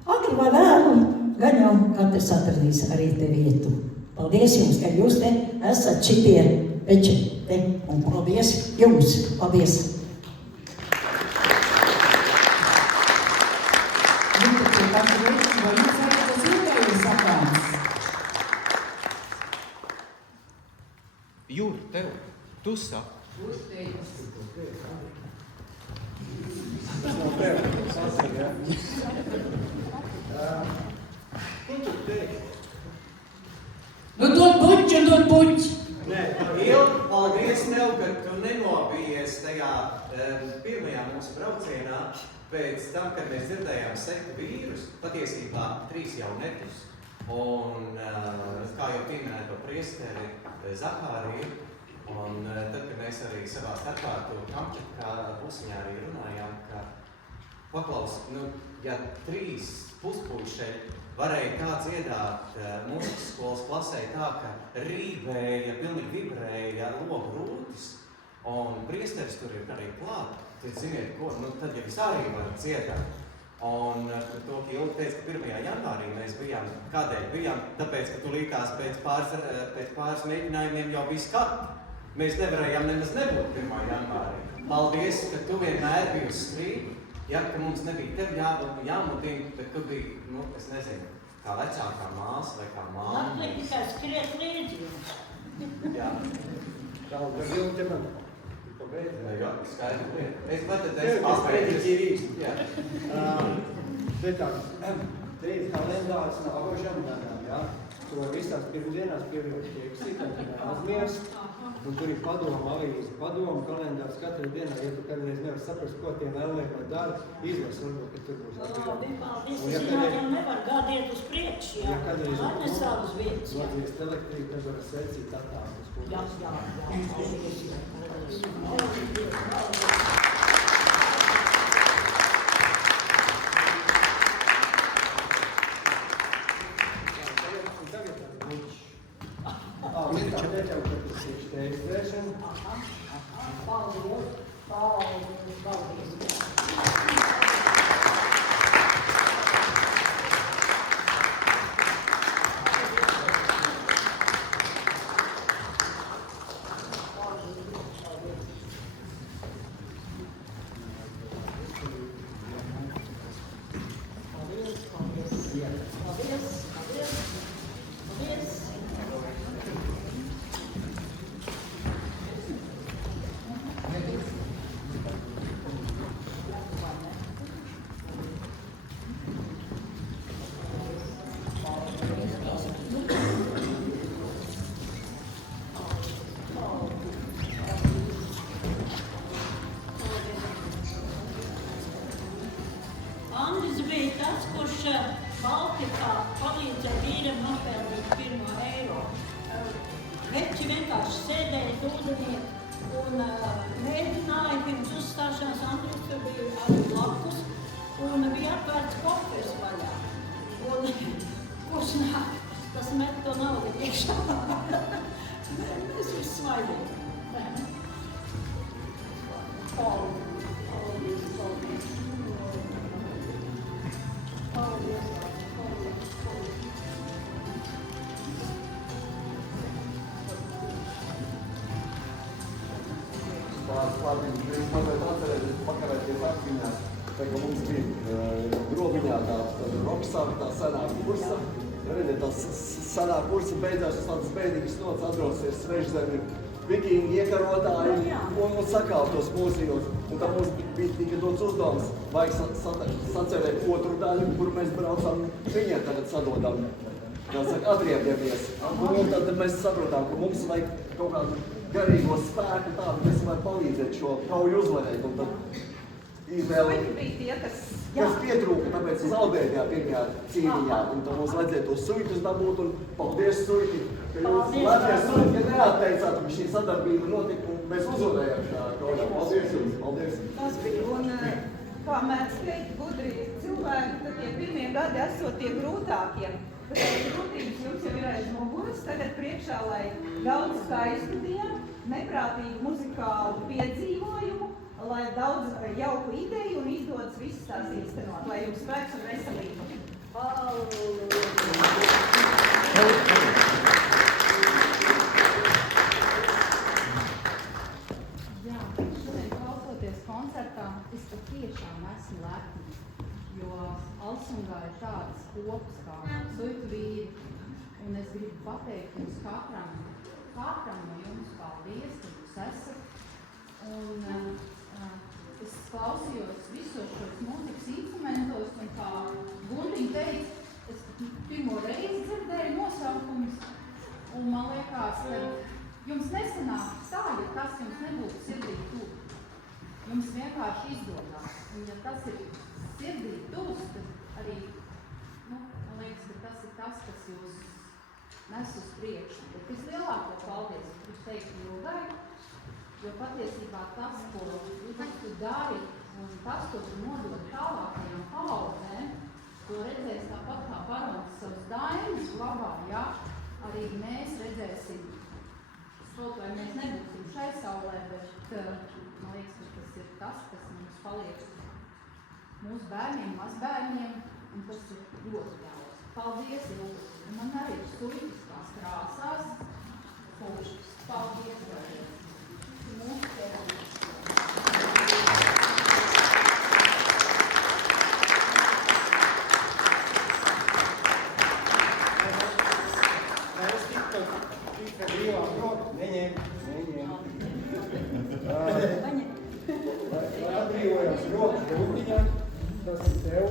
Agri vai vēlu, gan jau katrs atradīs arī te vietu. Paldies jums, ka jūs te esat šitie veči te, un paldies jums. Paldies! Jūra, tev, tu saki. Tas nav tev, sasīt, ja? Ko tu teiksi? Dod puķi! Nē, Ilga, paldies tev, ka tu nenobijies tajā pirmajā mūsu braucienā. Pēc tam, kad mēs dzirdējām 7 vīrus, patiesībā 3 jaunetus. Un, kā jau pieminēja to priesteri Zahāriju, un tad, kad mēs arī savā starpā to Kamčatkā pusiņā arī runājām, ka paklaus, ja 3 puspūšeļi varēja tā dziedāt mūzikas skolas klasē tā, ka rībēja, pilnīgi vibrēja logu rūtis, un priesteris tur ir arī klāt. Tad ziniet, ko, tad jau es arī varu dziedāt. Un to, ka Ilga teica, ka 1. janvārī mēs bijām, kādēļ bijām, tāpēc, ka tulītās pēc pāris mēģinājumiem jau bija skati. Mēs nevarējām nemaz nebūt 1. janvārī. Paldies, ka tu vienmēr biji uz strīdu. Ja, ka mums nebija tev jāmutina, bet tu biji, es nezinu, kā vecākā māsa vai kā māma. Latvija tikai skriet līdzi jums. Jā. Tā, un tad Ilga te man pabeidz. Jā, skaidri lieta. Es pabeidz. Jā. Te tā, 3 kalendārs nākošām dienām, jā? To viss tās pirmdienās pievilkt ieksīt, aizmiers. Un tur ir padoma, avīze, padoma, kalendārs katru dienā. Ja tu kādreiz nevar saprast, ko tie vēlnieki dara, izlas varbūt, ka tur būs atbildīgi. Paldies, es jau nevar gādiet uz priekšu, jā. Atnesāt uz vietas, jā. Lodzīst elektrību, tad var secīt attālus. Jā. Andris bija tas, kurš Baltikā palīdzēja vīram nopelnīt 1 eiro. Veči vienkārši sēdēja ūdenī un mēģināja pirms uzstāšanās. Andris tur bija arī blakus un bija atvērts kofers vaļā. Un kurš nāk, tas met to naudu iekšā. Es visu smaidēju. Paldies. patīk mazliet atcerēties, pakavēties atmiņās. Tā kā mums bija Grobiņā tā roksāra, tā senā kursa. Redziet, tā senā kursa beidzās uz tādas bēdīgas nots, atrosies Svešzemi, vikingi iekarotāji un sakārtos mūsījos. Un tā mums bija tikai dots uzdevums, vajag sacerēt otru daļu, kur mēs braucam, viņiem tagad sadodam. Kā saka, atriebjamies. Un tad mēs sapratām, ka mums vajag kaut kādu garīgo spēku tādu, kas var palīdzēt šo kauju uzvarēt. Un tad izvēle, kas pietrūka, tāpēc zaudējā pirmajā cīniņā. Un tad mums vajadzēja tos suitus dabūt un paldies suiti, ka jūs Latvijas suiti neatteicāt, un šī sadarbība notika un mēs uzvarējām šā kaujā. Paldies jums! Paldies! Tas bija, un kā mēdz teikt, gudri cilvēki, tad tie pirmie gadi esot tie grūtākie. Bet grūtības jums jau ir aiz muguras, tagad priekšā, lai daudz skaistu dienu, neprātīgu muzikālu piedzīvojumu, lai daudz jauku ideju un izdodas visas tās īstenot, lai jums spēks un veselība. Jā, šodien klausoties koncertā, es patiešām esmu lepna, jo Alsungā ir tāds kops kā Suitu vīri, un es gribu pateikt jums katram no jums paldies, ka jūs esat. Un es klausījos visos šos mūzikas instrumentos, un kā Guntiņa teica, es pirmo reizi dzirdēju nosaukumus, un man liekas, ka jums nesanāk tā, ja tas jums nebūtu sirdī tuvu. Jums vienkārši izdodās, un ja tas ir sirdī tuvs, tad arī, man liekas, ka tas ir tas, kas jūs nes uz priekšu. Bet vislielāko paldies, es teiktu Ilgai, jo patiesībā tas, ko tu dari, un tas, ko tu nodod tālākajām paudzēm, ko redzēs tāpat kā Barons savus daiņus glabā, jā, arī mēs redzēsim, kaut vai mēs nebūsim šai saulē, bet man liekas, ka tas ir tas, kas mums paliek mūsu bērniem, mazbērniem, un tas ir ļoti daudz. Paldies, Ilga! Man arī ir suitiskās krāsās, pušas. Paldies, Ilga! Mūsu tēvām. Mēs tikko brīvām roku neņem. Lai atbrīvojās rokas Guntiņam, tas ir tev.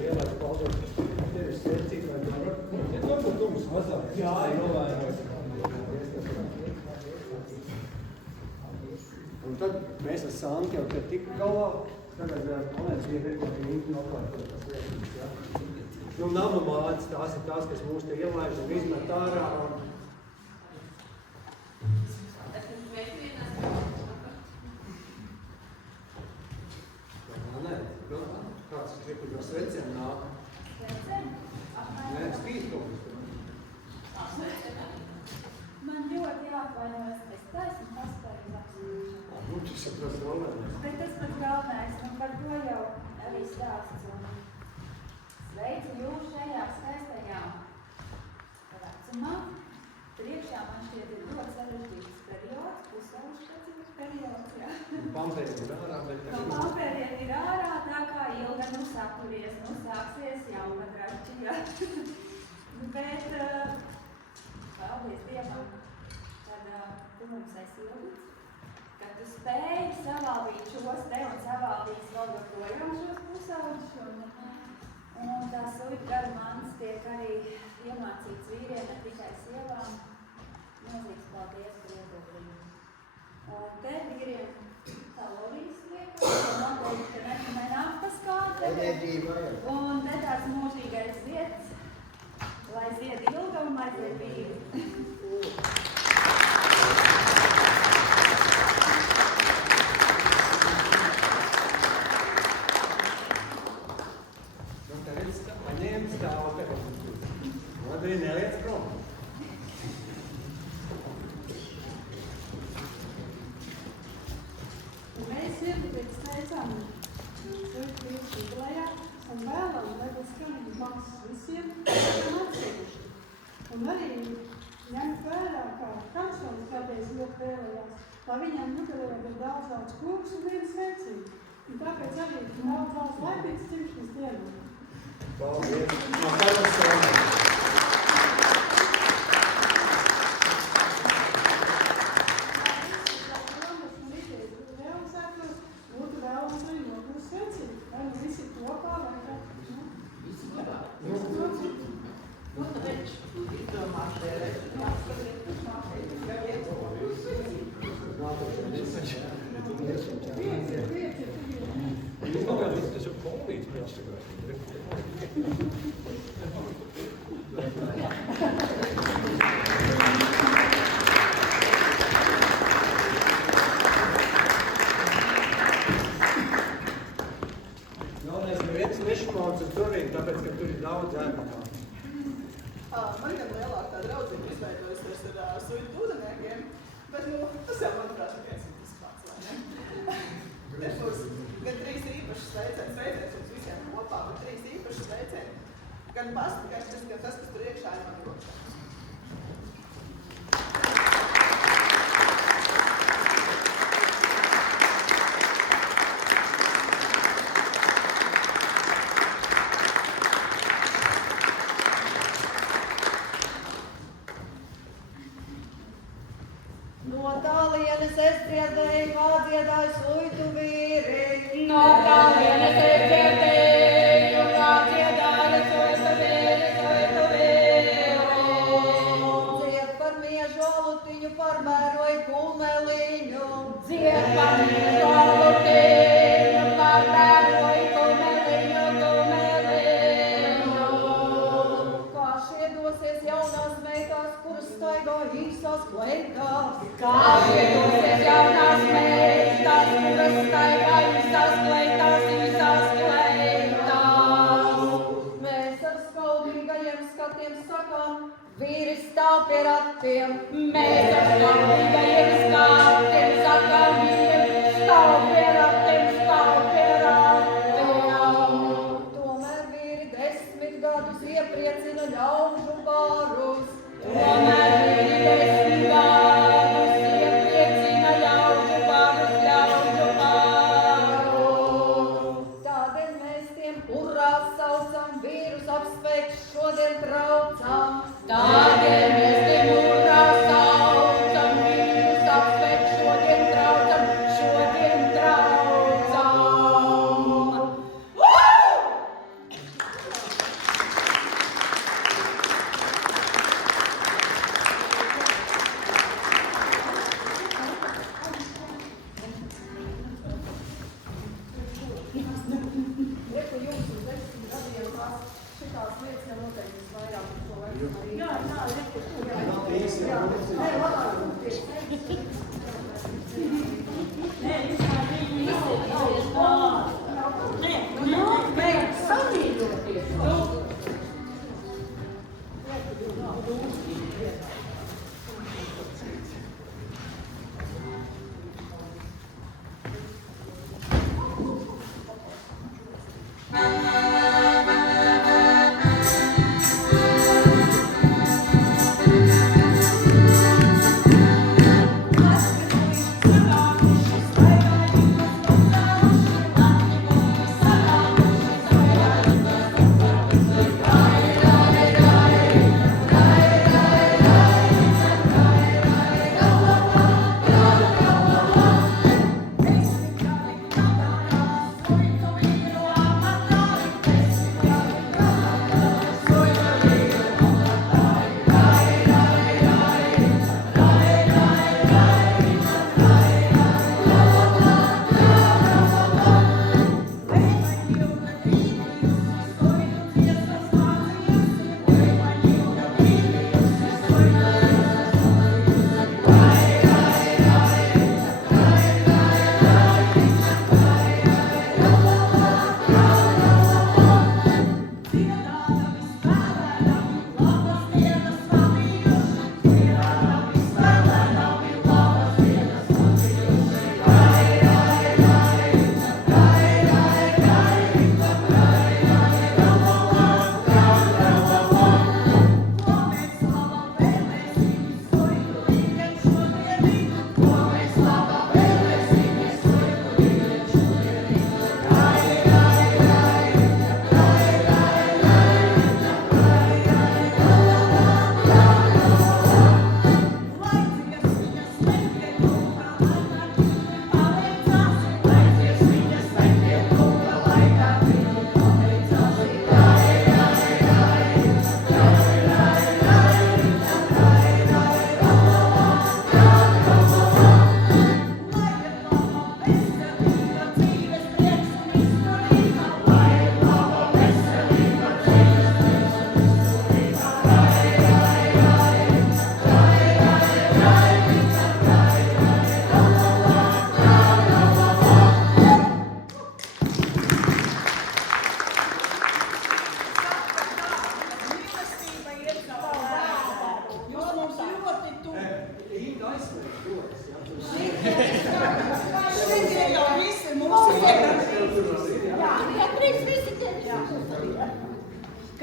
Lielais paldies. Tev ir sveicīgi, vai tu var? Ja varbūt jums mazāk. Jā, novērojot. Un tad mēs ar Santi jau te tik galā, tagad Alēns ietekot Inti noklāt tas lietas, jā. Nu, namu mātes, tās ir tās, kas mūs te ielaiž un izmet ārā. Nē, kāds grib no sveciem nāk? Sveciem? Nē, spīdkomis. Man ļoti jāatvainojas, es taisnu paspēju apsūdīšanu. Nu, tas ir tas galvenais. Bet tas pats galvenais, un par to jau arī stāsts. Sveicu jūs šajā skaistajā vecumā. Priekšā man šķiet ir ļoti sarežģīts periods, pusaušķecības periods, jā. Pampēriem ir ārā, bet... No pampēriem ir ārā, tā kā Ilga sakuries, sāksies jauka drači, jā. Bet, paldies Dievam, kad tu mums esi Ilgits, kad tu spēji savaldīt šos te un savaldīs vēl joprojām šos pusaušus. Un tās suitu gadu mans tiek arī iemācīts vīriem, ne tikai sievām. Milzīgs paldies par ieguldījumu. Un te vīriem kalorijas liekas, un noteikti, ka nenāk tas kā tagad. Un te tās mūžīgais zieds, lai zied Ilga un lai zied vīri. Paņēma stāvu te. Labi, neliec prom. Mēs iedibīgs teicām, suitu vīrs jubilejā, un vēlam, lai būs skanīgi maksas visiem, un atsevišķi. Un arī ņemt vērā, kā kančonis kādreiz ļoti vēlējās, lai viņiem jubilējiem ir daudz kūks un viena svecība. Un tāpēc arī daudz laipītas dzimšanas dienā. Paldies! No kādas sēmas? Tāpēc, ka tur ir daudz ēmekā. Man gan lielāk tā draudzība izveidojusies ar suitu būdeniekiem, bet, tas jau, manuprāt, viens un tas pats, vai ne? Te būs gan 3 īpašas sveiciens jums visiem kopā, bet 3 īpašas sveicieni. Gan pastakais, gan tas, kas tur iekšā ir man rokā. No tālienes es dziedēju, kā dziedāju suitu vīri. No tālienes es dziedēju, kā dziedāju suitu vīri, suitu vīri. Dzied par miežu alutiņu, parmēroju kumeliņu. Dzied par miežu alutiņu, parmēroju kumeliņu, kumeliņu. Kā šiedosies jaunās meitās, kuras staigā īsās kleitās. Kā šiedosies jaunās meitās, kuras staigā īsās kleitās, īsās kleitās. Mēs ar skaudīgajiem skatiem sakām, vīri stāv pie ratiem. Mēs ar skaudīgajiem skatiem sakām, vīri stāv pie ratiem, stāv pie ratiem. Tomēr vīri 10 gadus iepriecina ļaužu barus. Tomēr vīri 10 gadus iepriecina ļaužu barus, ļaužu barus. Tādēļ mēs tiem urā saucam, vīrus apsveikt šodien traucam. Tādēļ mēs tiem urā saucam, vīrus apsveikt šodien traucam, šodien traucam. Reku jums uz 10 gadiem tās šitās lietas jau noteikti vairāk par to vajag arī. Jā, reku. Nē, labāk būties. Nē, izsādies pār. Nē, samīļoties. Thank you.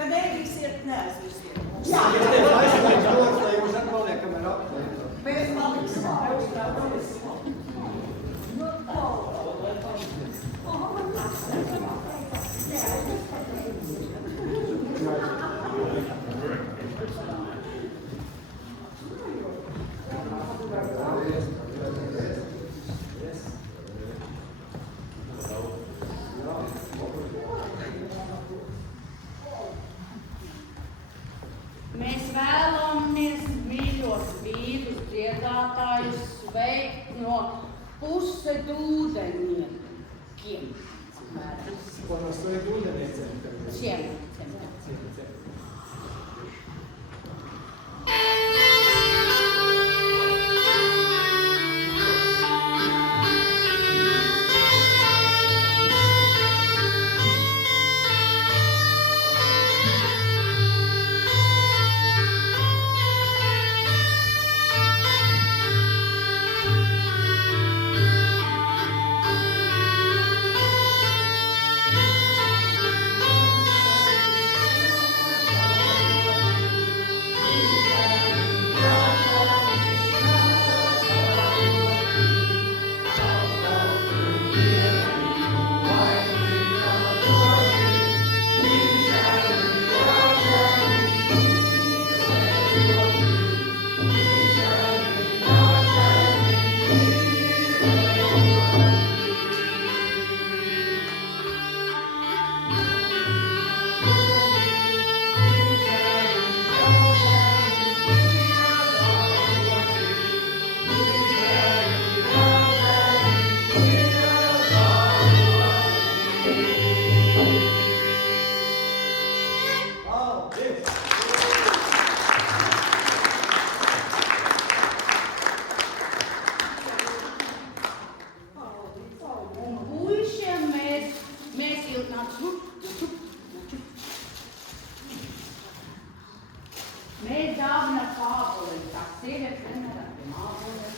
kad Ēriks iet, neaizmirstiet. Jā, tas aizmirst dots, lai jūs atpaliekam ar apmēru. Mēs paliksim. Mēs vēlamies mīļos vīrus dziedātājus sveikt no puse dūdeņiem. Ko no sveikt ūdeniecēm? Šiem. Mēs dāvinām kāpuli, tās sievietes nevaram pie mākoles.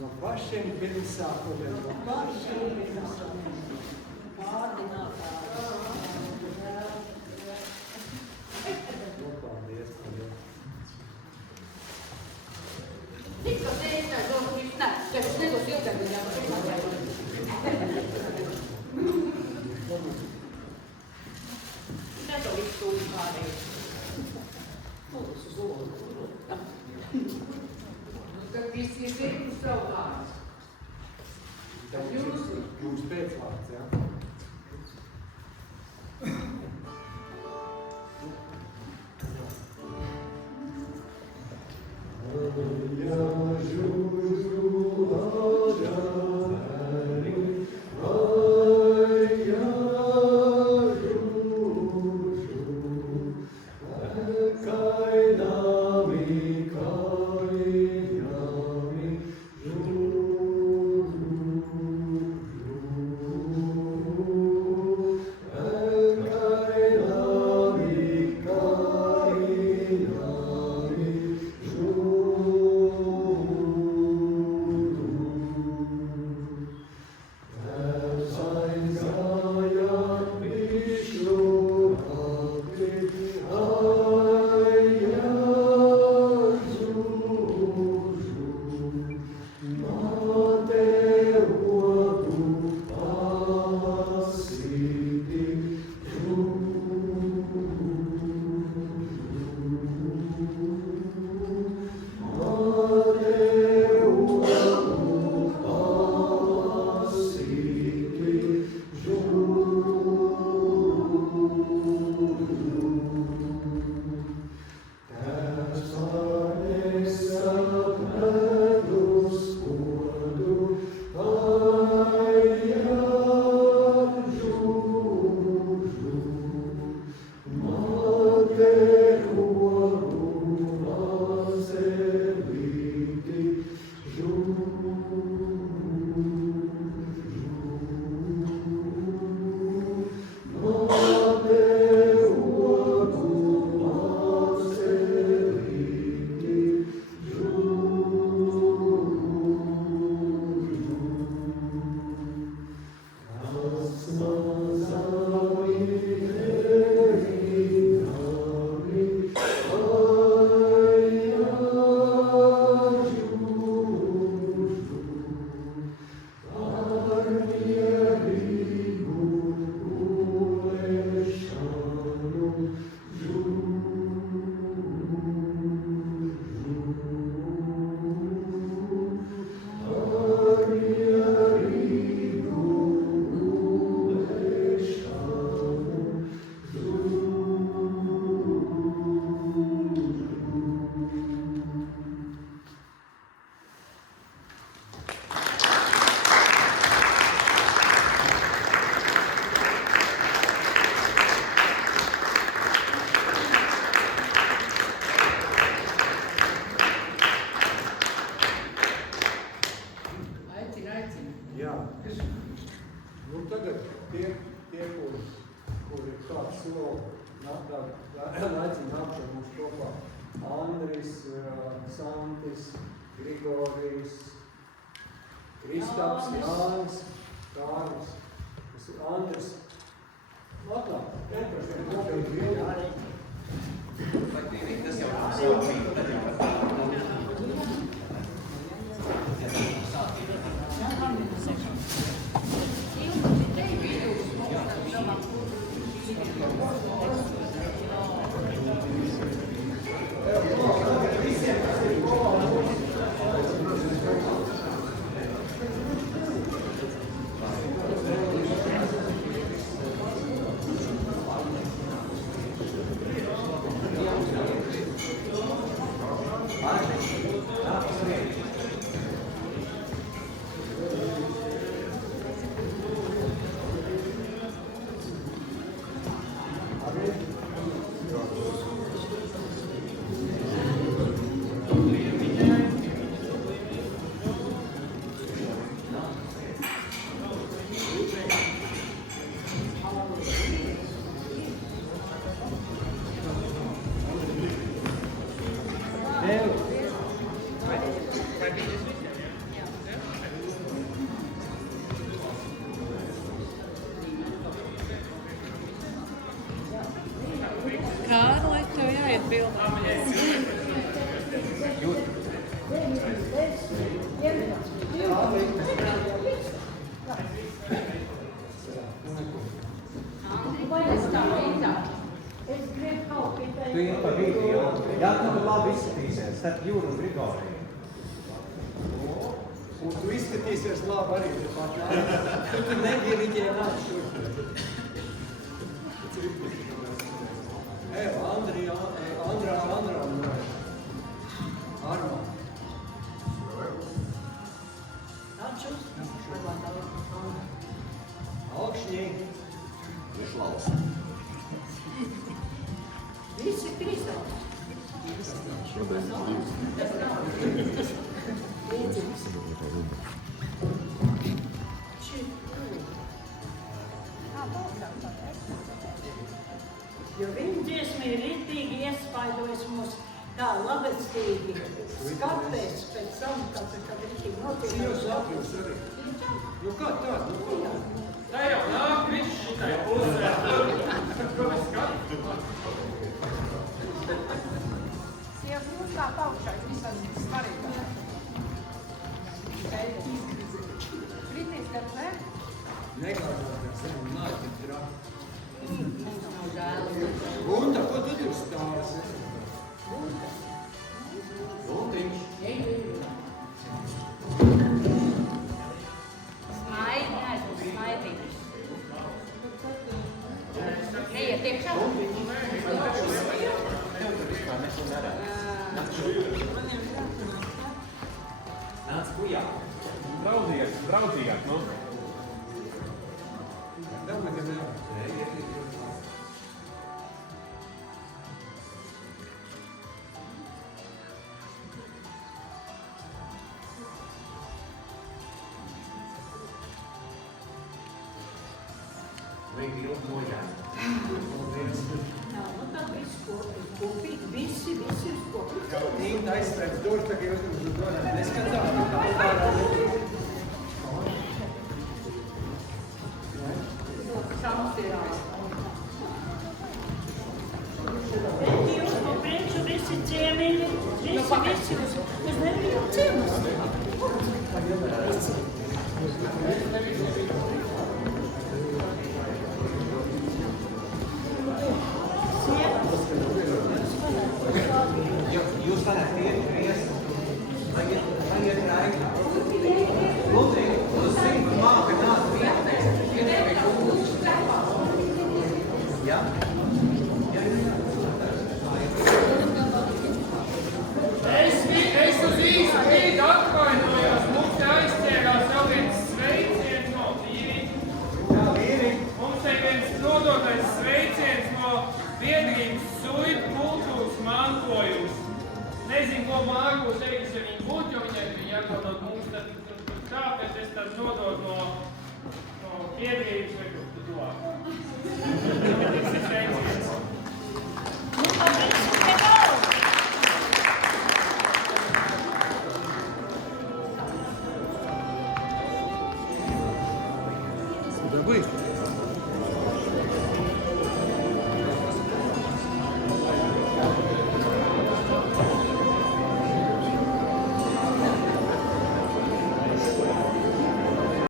No pašiem pirmsākumiem. No pašiem pirmsākumiem. Paldies, paldies. Tik, ka teikt, tā domu viss nē, tas nedos ilgāk, tā to visu tūlīt kādreiz. Uz olu. Tad visi ir teikt uz savu vārdu. Tas jūs pēcvārds, jā? kāds soli laicīgi nākšana mums kopā. Andris, Santis, Grigorijs, Kristaps, Jānis, Kārlis, Andris. Atklāt, vienkārši kopīgi bildi. Tas jau nav Kārli, tev jāiet bildēties. Tu iet pa vidu, jā, tu labi izskatīsies, starp Jūru un Grigoriju. Un tu izskatīsies labi arī, tu tur negiriģē nāc šurp. Andrā, Armā. Augšņī. Išlaus. Visi Kristaps. Jo viņa dziesma ir ritīgi iespaidojas mūs tā labestīgi skatēs pēc tam, kad ritīgi notiek. Jūs atjūs arī. Nu kā tā? Tā jau nāk viss šitai pusē. Ko mēs skatām? Sieva uzkāp augšā, visam svarīgāk. Kritīs, kad ne? Negādāt ar sevi nākt ir traki. Gunta, ko tu tur stāsi? Guntiņš. Smaidi, neaizmūs smaidīt. Neiet iekšā. Nāc kujā. Braudzījāt, nu. Dabūj, ka ne. Vajag ilgi mojāt. Nu tā viss kopīgi, visi ir kopīgi. Nīm aizslēdz došu, tā kā jūs mums uz donāt. Neskatās, ka tā tādā nebūs. Bet jūs no priekšu visi ciemiņi, visi uz nevienu ciemas. Jūs varat iet, Lai iet raigā. Lūdzu, uz simtu māka nāc Jā? Es uz īsu brīdi atvainojos, mums te aizķērās vēl viens sveiciens no vīri. Jā, vīri. Mums te viens nodotais sveiciens no biedrības Suitu kultūras mantojums. Nezinu, ko Mārgūs teiks, ja viņi būtu, jo viņai bija jākaltot mums, tad tā, bet es tad nodot no biedrības vai tu tuvāk. Visi sveicieni.